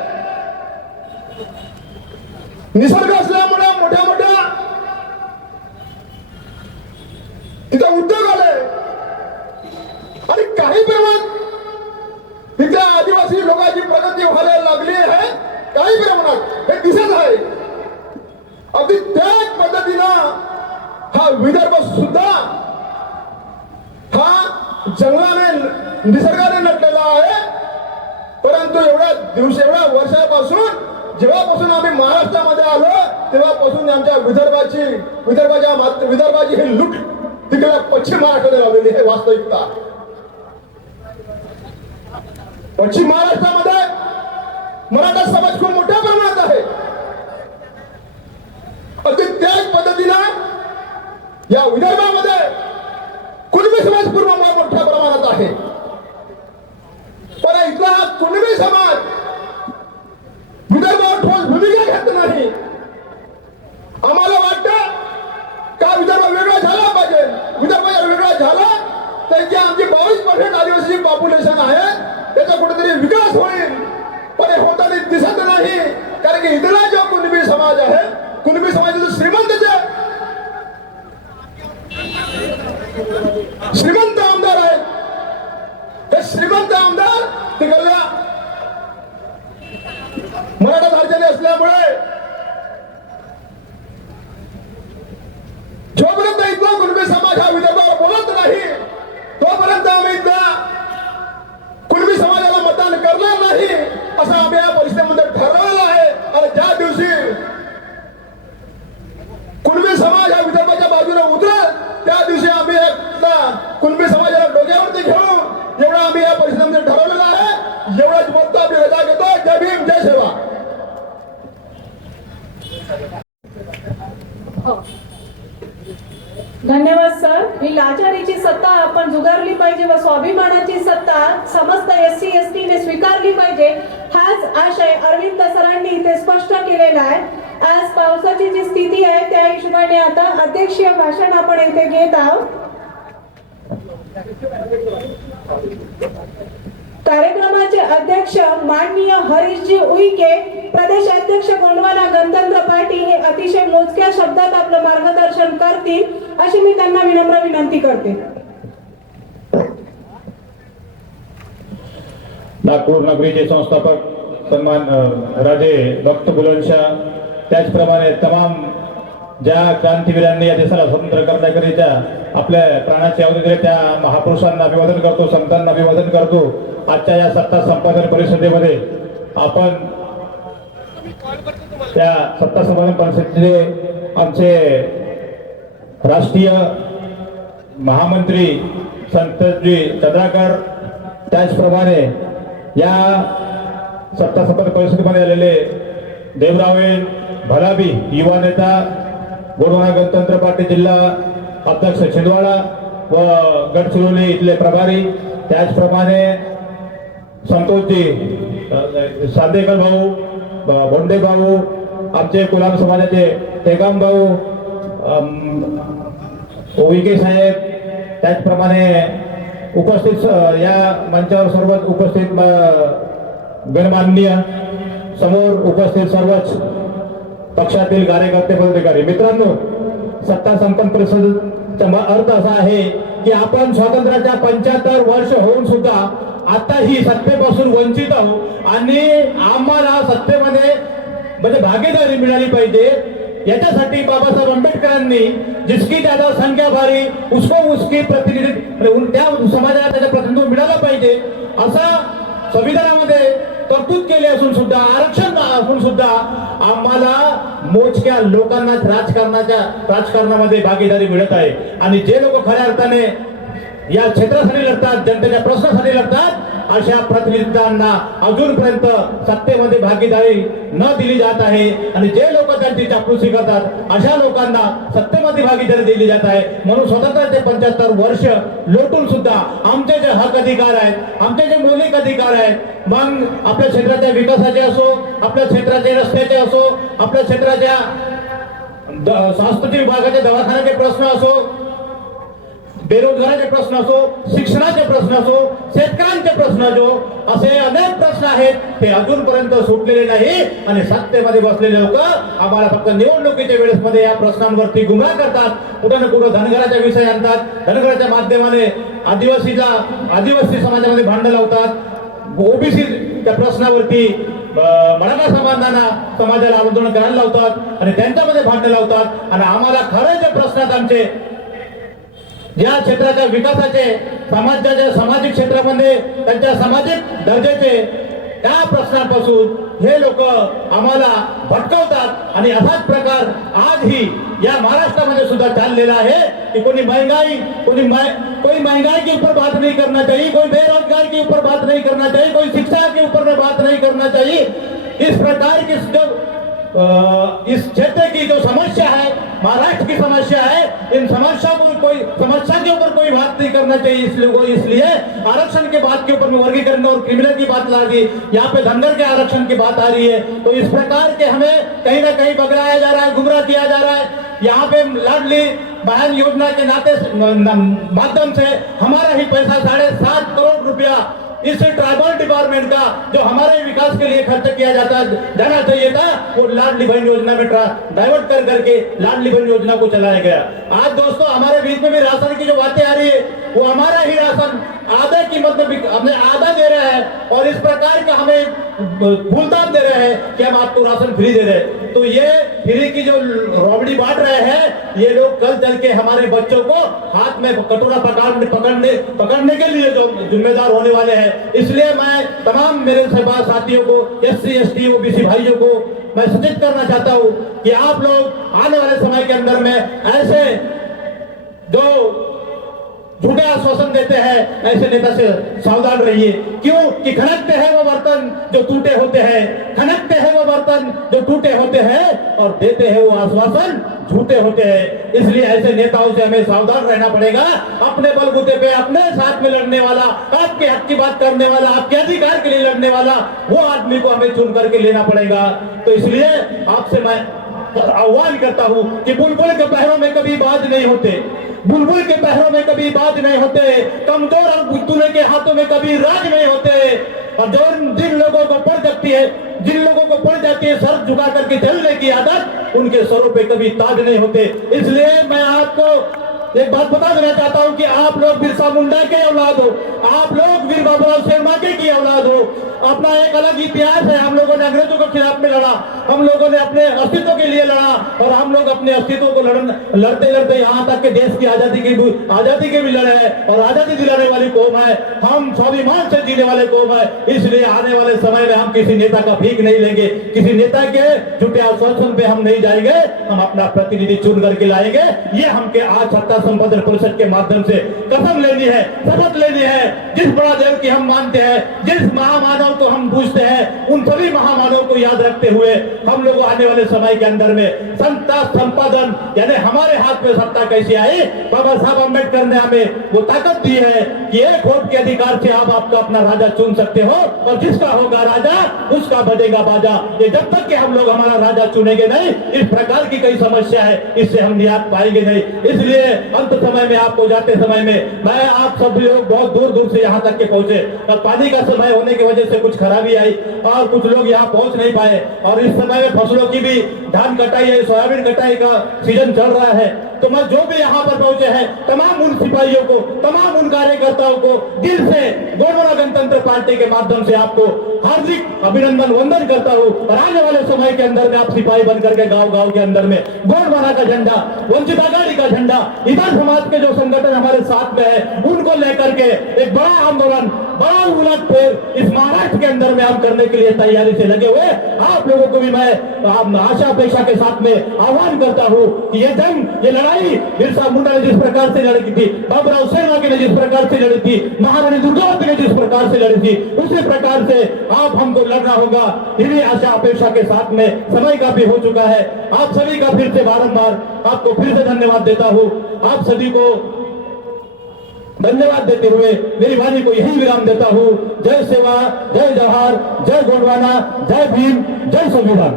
निसर्ग असल्यामुळे मोठ्या मोठ्या तिथे उद्योग आले आणि काही प्रमाणात तिथल्या आदिवासी लोकांची प्रगती व्हायला लागली आहे. काही प्रमाणात हे दिसत आहे. अगदी त्याच पद्धतीनं हा विदर्भ सुद्धा हा जंगलाने निसर्गाने नटलेला आहे. परंतु एवढ्या वर्षापासून जेव्हापासून आम्ही महाराष्ट्रामध्ये आलो तेव्हापासून आमच्या विदर्भाची ही लूट तिकडे पश्चिम महाराष्ट्राने लावलेली आहे. वास्तविकता आहे. पश्चिम महाराष्ट्रामध्ये मराठा समाज खूप मोठ्या प्रमाणात आहे. अगदी त्याच पद्धतीनं या विदर्भामध्ये कुणबी समाज पूर्ण मोठ्या प्रमाणात आहे. पण इथला हा कुणबी समाज विदर्भावर ठोस भूमिका घेत नाही. आम्हाला वाटतं का विदर्भ वेगळा झाला पाहिजे. विदर्भ जर वेगळा झाला तर जी आमची 22% आदिवासी पॉप्युलेशन आहे त्याचा कुठेतरी विकास होईल. पण हे होताना दिसत नाही. कारण की इथला जो कुणबी समाज आहे, कुणबी समाजाचे श्रीमंत आमदार आहेत. हे श्रीमंत आमदार तिकडल्या मराठा धार्जने असल्यामुळे जोपर्यंत इथला कुणबी समाज हा विदर्भावर बोलत नाही तोपर्यंत आम्ही इथल्या कुणबी समाजाला मतदान करणार नाही असं आम्ही या परिषदेमध्ये ठरवलेलं आहे. आणि ज्या दिवशी कुणबी समाज हा विदर्भाच्या बाजूने उतरेल त्या दिवशी आम्ही कुणबी समाजाला डोक्यावरती घेऊन एवढं आम्ही या परिषदेमध्ये ठरवलेलं आहे. एवढंच बोलतो, आपली रजा घेतो. जय भीम, जय सेवा. धन्यवाद सर. ही लाचारीची सत्ता आपण जुगारली पाहिजे व स्वाभिमानाची सत्ता समस्त SC ST ने स्वीकारली पाहिजे हाच आशय अरविंद सरांनी इथे स्पष्ट केलेला आहे. आज पावसाची जी स्थिती आहे त्या हिशोबाने आता अध्यक्षीय भाषण आपण इथे घेत आहोत. कार्यक्रमाचे अध्यक्ष माननीय हरीशजी उईके, प्रदेश अध्यक्ष गोंडवाना गणतंत्र पार्टी हे अतिशय मोजक्या शब्दात आपलं मार्गदर्शन करतील अशी मी त्यांना विनम्र विनंती करते. नागपूर नगरीचे संस्थापक सन्मान राजे डॉक्टर बुलंदशाह, त्याचप्रमाणे तमाम ज्या क्रांतीवीरांनी या देशाला स्वतंत्र करण्याकरिता आपल्या प्राणाची आहुती दिली त्या महापुरुषांना अभिवादन करतो, संतांना अभिवादन करतो. आजच्या या सत्ता संपादन परिषदेमध्ये आपण त्या सत्ता संपादन परिषदेचे आमचे राष्ट्रीय महामंत्री संतजी चंद्राकर, त्याचप्रमाणे या सत्ता संपादन परिषदेमध्ये आलेले देवरावेन भलाबी, युवा नेता, गोंडवाना गणतंत्र पार्टी जिल्हा अध्यक्ष छिंदवाडा व गडचिरोली इथले प्रभारी, त्याचप्रमाणे संतोषजी सांदेकर भाऊ, बोंडे भाऊ, आमचे कुलाम समाजाचे टेकाम भाऊ, ओविके साहेब, त्याचप्रमाणे उपस्थित या मंचावर सर्व उपस्थित गणमान्य समोर उपस्थित सर्वच पक्षातील कार्यकर्ते पदाधिकारी मित्रांनो, सत्ता संपन्न परिषदेचा अर्थ असा आहे की आपण स्वातंत्र्याच्या 75 वर्ष होऊन सुद्धा आताही सत्तेपासून वंचित आहोत आणि आम्हाला सत्तेमध्ये म्हणजे भागीदारी मिळाली पाहिजे. याच्यासाठी बाबासाहेब आंबेडकरांनी जिसकी ज्यादा संख्या भारी उसको उसकी प्रतिनिधी त्या समाजाला त्याचं प्रतिनिधित्व मिळालं पाहिजे असं संविधानामध्ये तरतूद केली असून सुद्धा, आरक्षण असून सुद्धा आम्हाला मोजक्या लोकांनाच राजकारणामध्ये भागीदारी मिळत आहे. आणि जे लोक खऱ्या अर्थाने या क्षेत्रासाठी लढतात, जनतेच्या प्रश्नासाठी लढतात, अशा प्रतिनिधींना अजूनपर्यंत सत्तेमध्ये भागीदारी न दिली जात आहे. आणि जे लोक त्यांची चापलुसी करतात अशा लोकांना सत्तेमध्ये भागीदारी दिली जात आहे. म्हणून स्वतंत्राचे 75 वर्ष लोटून सुद्धा आमचे जे हक अधिकार आहेत, आमचे जे मौलिक अधिकार आहेत, मग आपल्या क्षेत्राच्या विकासाचे असो, आपल्या क्षेत्राचे रस्त्याचे असो, आपल्या क्षेत्राच्या सांस्कृतिक विभागाचे दवाखान्याचे प्रश्न असो, बेरोजगाराचे प्रश्न असो, शिक्षणाचे प्रश्न असो, शेतकऱ्यांचे प्रश्न जो असे अनेक प्रश्न आहेत ते अजूनपर्यंत सुटलेले नाही. आणि सत्तेमध्ये बसलेले लोक आम्हाला फक्त निवडणुकीच्या वेळेस मध्ये या प्रश्नांवरती गुमराह करतात. कुठं ना कुठं धनगराचा विषय आणतात, धनगराच्या माध्यमाने आदिवासी समाजामध्ये भांडण लावतात, ओबीसी त्या प्रश्नावरती मराठा समाजाला आंदोलन करायला लावतात आणि त्यांच्यामध्ये भांडण लावतात. आणि आम्हाला खरे जे प्रश्न आहेत आमचे या क्षेत्राच्या विकासाचे, समाजाच्या सामाजिक क्षेत्रामध्ये त्यांच्या सामाजिक दर्जाचे त्या प्रश्नांपासून हे लोक आम्हाला भटकवतात. आणि असाच प्रकार आजही या महाराष्ट्रामध्ये सुद्धा चाललेला आहे कि कोई महंगाई के ऊपर बात नहीं करना चाहिए, कोई बेरोजगार के ऊपर बात नहीं करना चाहिए, कोई शिक्षा के ऊपर बात नहीं करना चाहिए. इस प्रकार की इस क्षेत्र की जो समस्या है, महाराष्ट्र की समस्या है, इन समस्या के ऊपर कोई बात नहीं करना चाहिए. इसलिए आरक्षण के बात के ऊपर में वर्गीकरण और क्रिमिनल की बात ला रही, यहाँ पे धनगर के आरक्षण की बात आ रही है. तो इस प्रकार के हमें कहीं ना कहीं बगड़ाया जा रहा है, गुमराह किया जा रहा है. यहाँ पे लाडली बहन योजना के माध्यम से हमारा ही पैसा 7.5 करोड़ रुपया इस ट्राइबल डिपार्टमेंट का जो हमारे विकास के लिए खर्च किया जाना चाहिए था, वो लाडली बहन योजना में डाइवर्ट करके लाडली बहन योजना को चलाया गया. आज दोस्तों हमारे बीच में भी राशन की जो बातें आ रही है, वो हमारा ही राशन आधे कीमत में हमें आधा दे रहा है और इस प्रकार का हमें भूलतान दे रहे हैं कि हम आपको राशन फ्री दे रहे हैं. तो ये फ्री की जो रबड़ी बांट रहे हैं, ये लोग कल चल के हमारे बच्चों को हाथ में कटोरा पकड़ने के लिए जो जिम्मेदार होने वाले हैं. इसलिए मैं तमाम मेरे साथियों को, SC ST OBC भाइयों को मैं सूचित करना चाहता हूँ कि आप लोग आने वाले समय के अंदर में ऐसे जो झूठे आश्वासन देते हैं ऐसे नेता से सावधान रहिए. क्यों कि खनकते हैं वो बर्तन जो टूटे होते हैं, खनकते हैं वो बर्तन जो टूटे होते हैं और देते हैं वो आश्वासन झूठे होते हैं. इसलिए ऐसे नेताओं से हमें सावधान रहना पड़ेगा. अपने बलबूते पे अपने साथ में लड़ने वाला, आपके हक की बात करने वाला, आपके अधिकार के लिए लड़ने वाला वो आदमी को हमें चुन करके लेना पड़ेगा. तो इसलिए आपसे मैं आह्वान करता हूं कि बुलबुल के पैरों में कभी बाज नहीं होते, बुलबुल के पैरों में कभी बाज नहीं होते, कमजोर और बुलबुल के हाथों में कभी राज नहीं होते। और जिन लोगों को पड़ जाती है, जिन लोगों को पड़ जाती है सर झुका करके चलने की आदत, उनके सरों पे कभी ताज नहीं होते। इसलिए मैं आपको एक बात बता देना चाहता हूं कि आप लोग बिरसा मुंडा के औलाद हो, आप लोग वीर बाबूराव शर्मा की औलाद हो। अपना एक अलग इतिहास है। हम लोगों ने अंग्रेजों के खिलाफ में लड़ा, हम लोगों ने अपने अस्तित्व के लिए लड़ा, और हम लोग अपने अस्तित्व को लड़ते लड़ते यहाँ तक के देश की आजादी के भी लड़े हैं, और आजादी दिलाने वाली कौम है। हम स्वाभिमान से जीने वाले कौम है। इसलिए आने वाले समय में हम किसी नेता का भीख नहीं लेंगे, किसी नेता के झूठे आश्वासन पे हम नहीं जाएंगे। हम अपना प्रतिनिधि चुन करके लाएंगे। ये हमके आज सत्ता संपादन परिषद के माध्यम से कसम लेनी है, शपथ लेनी है। जिस बड़ा देव की हम मानते हैं, जिस महामानव को हम पूछते हैं, उन सभी महामानव को याद रखते हुए हम लोग आने वाले समय के अंदर में सत्ता संपादन यानी हमारे हाथ में सत्ता कैसे आई, बाबा साहब अम्बेडकर ने हमें वो ताकत दी है कि एक वोट के अधिकार से आप आपका अपना राजा चुन सकते हो, और जिसका होगा राजा उसका बजेगा बाजा। ये जब तक कि हम लोग हमारा राजा चुनेंगे नहीं, इस प्रकार की कई समस्या है, इससे हम निजात पाएंगे नहीं। इसलिए अंत समय में आपको जाते समय में मैं आप सब लोग बहुत दूर दूर से यहाँ तक के पहुंचे, और पानी का समय होने की वजह से कुछ खराबी आई और कुछ लोग यहाँ पहुंच नहीं पाए। और इस समय में फसलों की भी धान कटाई है, सोयाबीन कटाई का सीजन चल रहा है। तो मैं जो भी यहाँ पर पहुंचे हैं तमाम उन सिपाहियों को, तमाम उन कार्यकर्ताओं को दिल से गोंडवाना गणतंत्र पार्टी के माध्यम से आपको हार्दिक अभिनंदन वंदन करता हूँ। और आने वाले समय के अंदर में आप सिपाही बनकर के गांव गांव के अंदर में गोंडवाना का झंडा, वंचित आघाड़ी का झंडा, इधर समाज के जो संगठन हमारे साथ में है उनको लेकर के एक बड़ा आंदोलन, बड़ा उलट फेर इस महाराष्ट्र के अंदर में हम करने के लिए तैयारी से लगे हुए। आप लोगों को भी मैं आशा अपेक्षा के साथ में आह्वान करता हूँ कि ये जंग, ये लड़ाई बिरसा मुंडा ने जिस प्रकार से लड़ी थी, बाबूराव शर्मा ने जिस प्रकार से लड़ी थी, महारानी दुर्गावती ने जिस प्रकार से लड़ी थी, उसी प्रकार से आप हमको लड़ना होगा। इन्हीं आशा अपेक्षा के साथ में समय का भी हो चुका है। आप सभी का फिर से बारंबार आपको फिर से धन्यवाद देता हूँ। आप सभी को धन्यवाद देते हुए मेरी वाणी को यही विराम देता हूँ। जय सेवा, जय जवाहर, जय गोंडवाना, जय भीम, जय संविधान।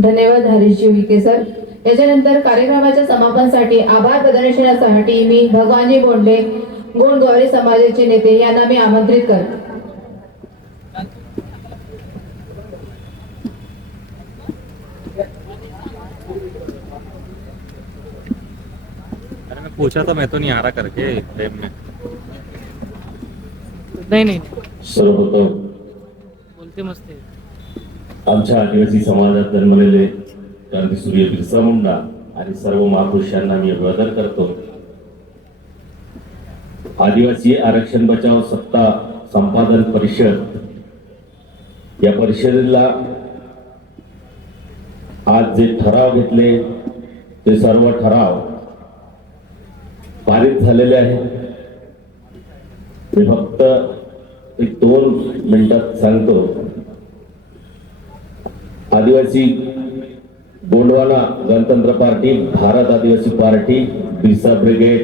धन्यवाद हरीशजी विखे सर। याच्यानंतर कार्यक्रमाच्या समापनासाठी आभार प्रदर्शनासाठी मी भगवानजी बोंडे गोंडगौरी समाजाचे नेते यांना मी आमंत्रित करते। पूछा था मैं तो नहीं आ रहा करके प्रेम में नहीं सर्वप्रथम बोलते मस्त आमच्या आदिवासी समाजात जन्मलेले क्रांतीसूर्य बिरसा मुंडा आणि सर्व महापुरुषांना मी अभिवादन करतो। आदिवासी आरक्षण बचाव सत्ता संपादन परिषद या परिषदेला आज जे ठराव घेतले ते सर्व ठराव पारित झालेले आहे। मी फक्त एक 2 मिनिटात सांगतो। आदिवासी गोंडवाना गणतंत्र पार्टी, भारत आदिवासी पार्टी, बिरसा ब्रिगेड,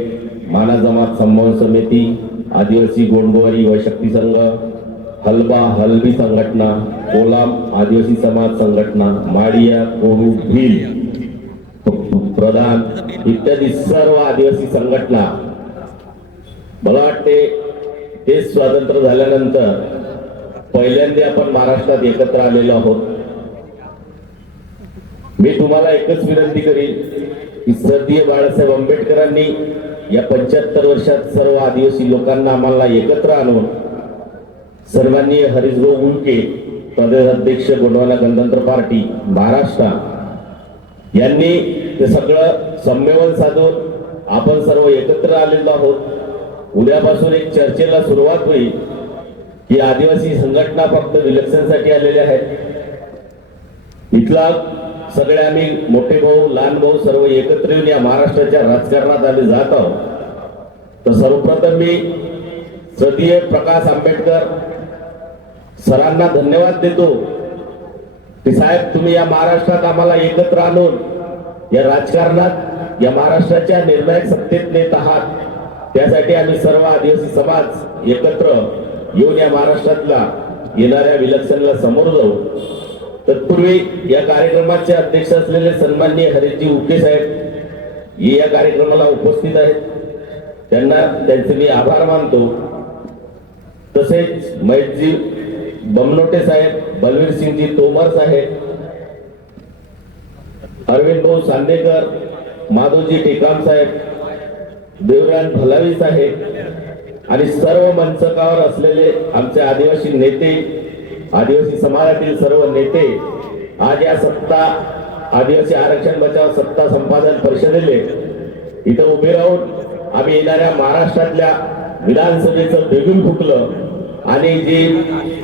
माना जमात संभावना समिती, आदिवासी गोंडवारी व शक्ती संघ, हलबा हलबी संघटना, कोलाम आदिवासी समाज संघटना, माडिया कोडू भील प्रधान इत्यादी सर्व आदिवासी संघटना मला वाटते देश स्वातंत्र्य झाल्यानंतर पहिल्यांदा आपण महाराष्ट्रात एकत्र आलेलो आहोत। मी तुम्हाला एकच विनंती करीन की स्वर्गीय बाळासाहेब आंबेडकरांनी या 75 वर्षात सर्व आदिवासी लोकांना आम्हाला एकत्र आणून सर्वांनी हरीशभाऊ उनके प्रदेशाध्यक्ष गोंडवाना गणतंत्र पार्टी महाराष्ट्र यांनी ते सगळं संमेलन साधून आपण सर्व एकत्र आलेलो आहोत। उद्यापासून एक चर्चेला सुरुवात होईल की आदिवासी संघटना फक्त विलक्षणसाठी आलेल्या आहेत। इथला सगळे आम्ही मोठे भाऊ लहान भाऊ सर्व एकत्र येऊन या महाराष्ट्राच्या राजकारणात आले जात आहोत। तर सर्वप्रथम मी स्वर्गीय प्रकाश आंबेडकर सरांना धन्यवाद देतो की साहेब तुम्ही या महाराष्ट्रात आम्हाला एकत्र आणून या राजकारणात या महाराष्ट्राच्या निर्णायक सत्तेत नेत आहात। त्यासाठी आम्ही सर्व आदिवासी समाज एकत्र येऊन या महाराष्ट्रातला येणाऱ्या विलक्षणला समोर जाऊ। तत्पूर्वी या कार्यक्रमाचे अध्यक्ष असलेले सन्माननीय हरीशजी उके साहेब हे या कार्यक्रमाला उपस्थित आहेत. त्यांचे मी आभार मानतो. तसेच महेशजी बमनोटे साहेब, बलवीर सिंगजी तोमर साहेब, अरविंद भाऊ सांदेकर, माधवजी टेकाम साहेब, देवरान भलावी साहेब आणि सर्व मंचकावर असलेले आमचे आदिवासी नेते, आदिवासी समाजातील सर्व नेते आज या आदिवासी आरक्षण बचाव सत्ता संपादन परिषदेले इथं उभे राहून आम्ही येणाऱ्या महाराष्ट्रातल्या विधानसभेचं बिगुल फुकलं आणि जे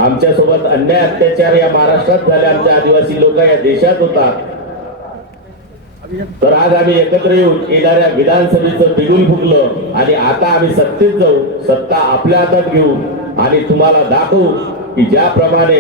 आमच्यासोबत अन्याय अत्याचार या महाराष्ट्रात झाले, आमच्या आदिवासी लोक या देशात होतात, तर आज आम्ही एकत्र येऊन येणाऱ्या विधानसभेचं बिगुल फुकलं आणि आता आम्ही सत्तेत जाऊ, सत्ता आपल्या हातात घेऊन आणि तुम्हाला दाखवू कि ज्याप्रमाणे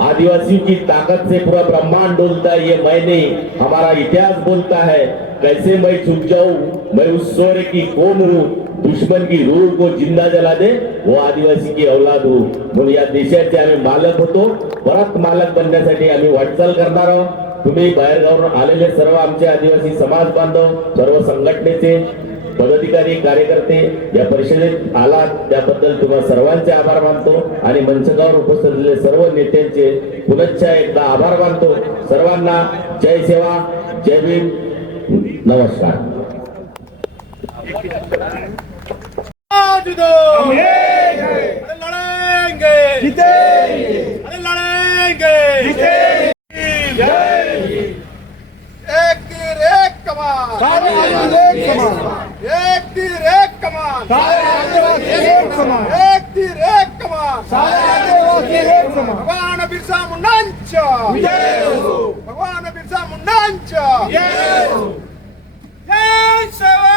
आदिवासियों की ताकत से पूरा ब्रह्मांड डोलता है, ये मैं नहीं, हमारा इतिहास बोलता है. कैसे मैं चुप जाऊं, मैं उस सूर्य की कौम हूं, दुश्मन की रूह को जिंदा जला दे वो आदिवासी की औलाद हूं. म्हणून या देशाचे आम्ही मालक होतो, परत मालक बनण्यासाठी आम्ही वाटचाल करणार आहोत. तुम्ही बाहेरगावून आलेले सर्व आमचे आदिवासी समाज बांधव, सर्व संघटनेचे पदाधिकारी, कार्यकर्ते या परिषदेत आलात त्याबद्दल तुम्हा सर्वांचे आभार मानतो आणि मंचकावर उपस्थित असलेले सर्व नेत्यांचे पुनश्च एकदा आभार मानतो. सर्वांना जय सेवा, जय भीम, नमस्कार. एक तीर एक कमान, सारे आदिवासी एक समान. एक तीर एक कमान, सारे आदिवासी एक समान. एक तीर एक कमान, सारे आदिवासी एक समान. भगवान बिरसा मुंडांच्या जय हो. भगवान बिरसा मुंडांच्या जय हो. जय सेवा.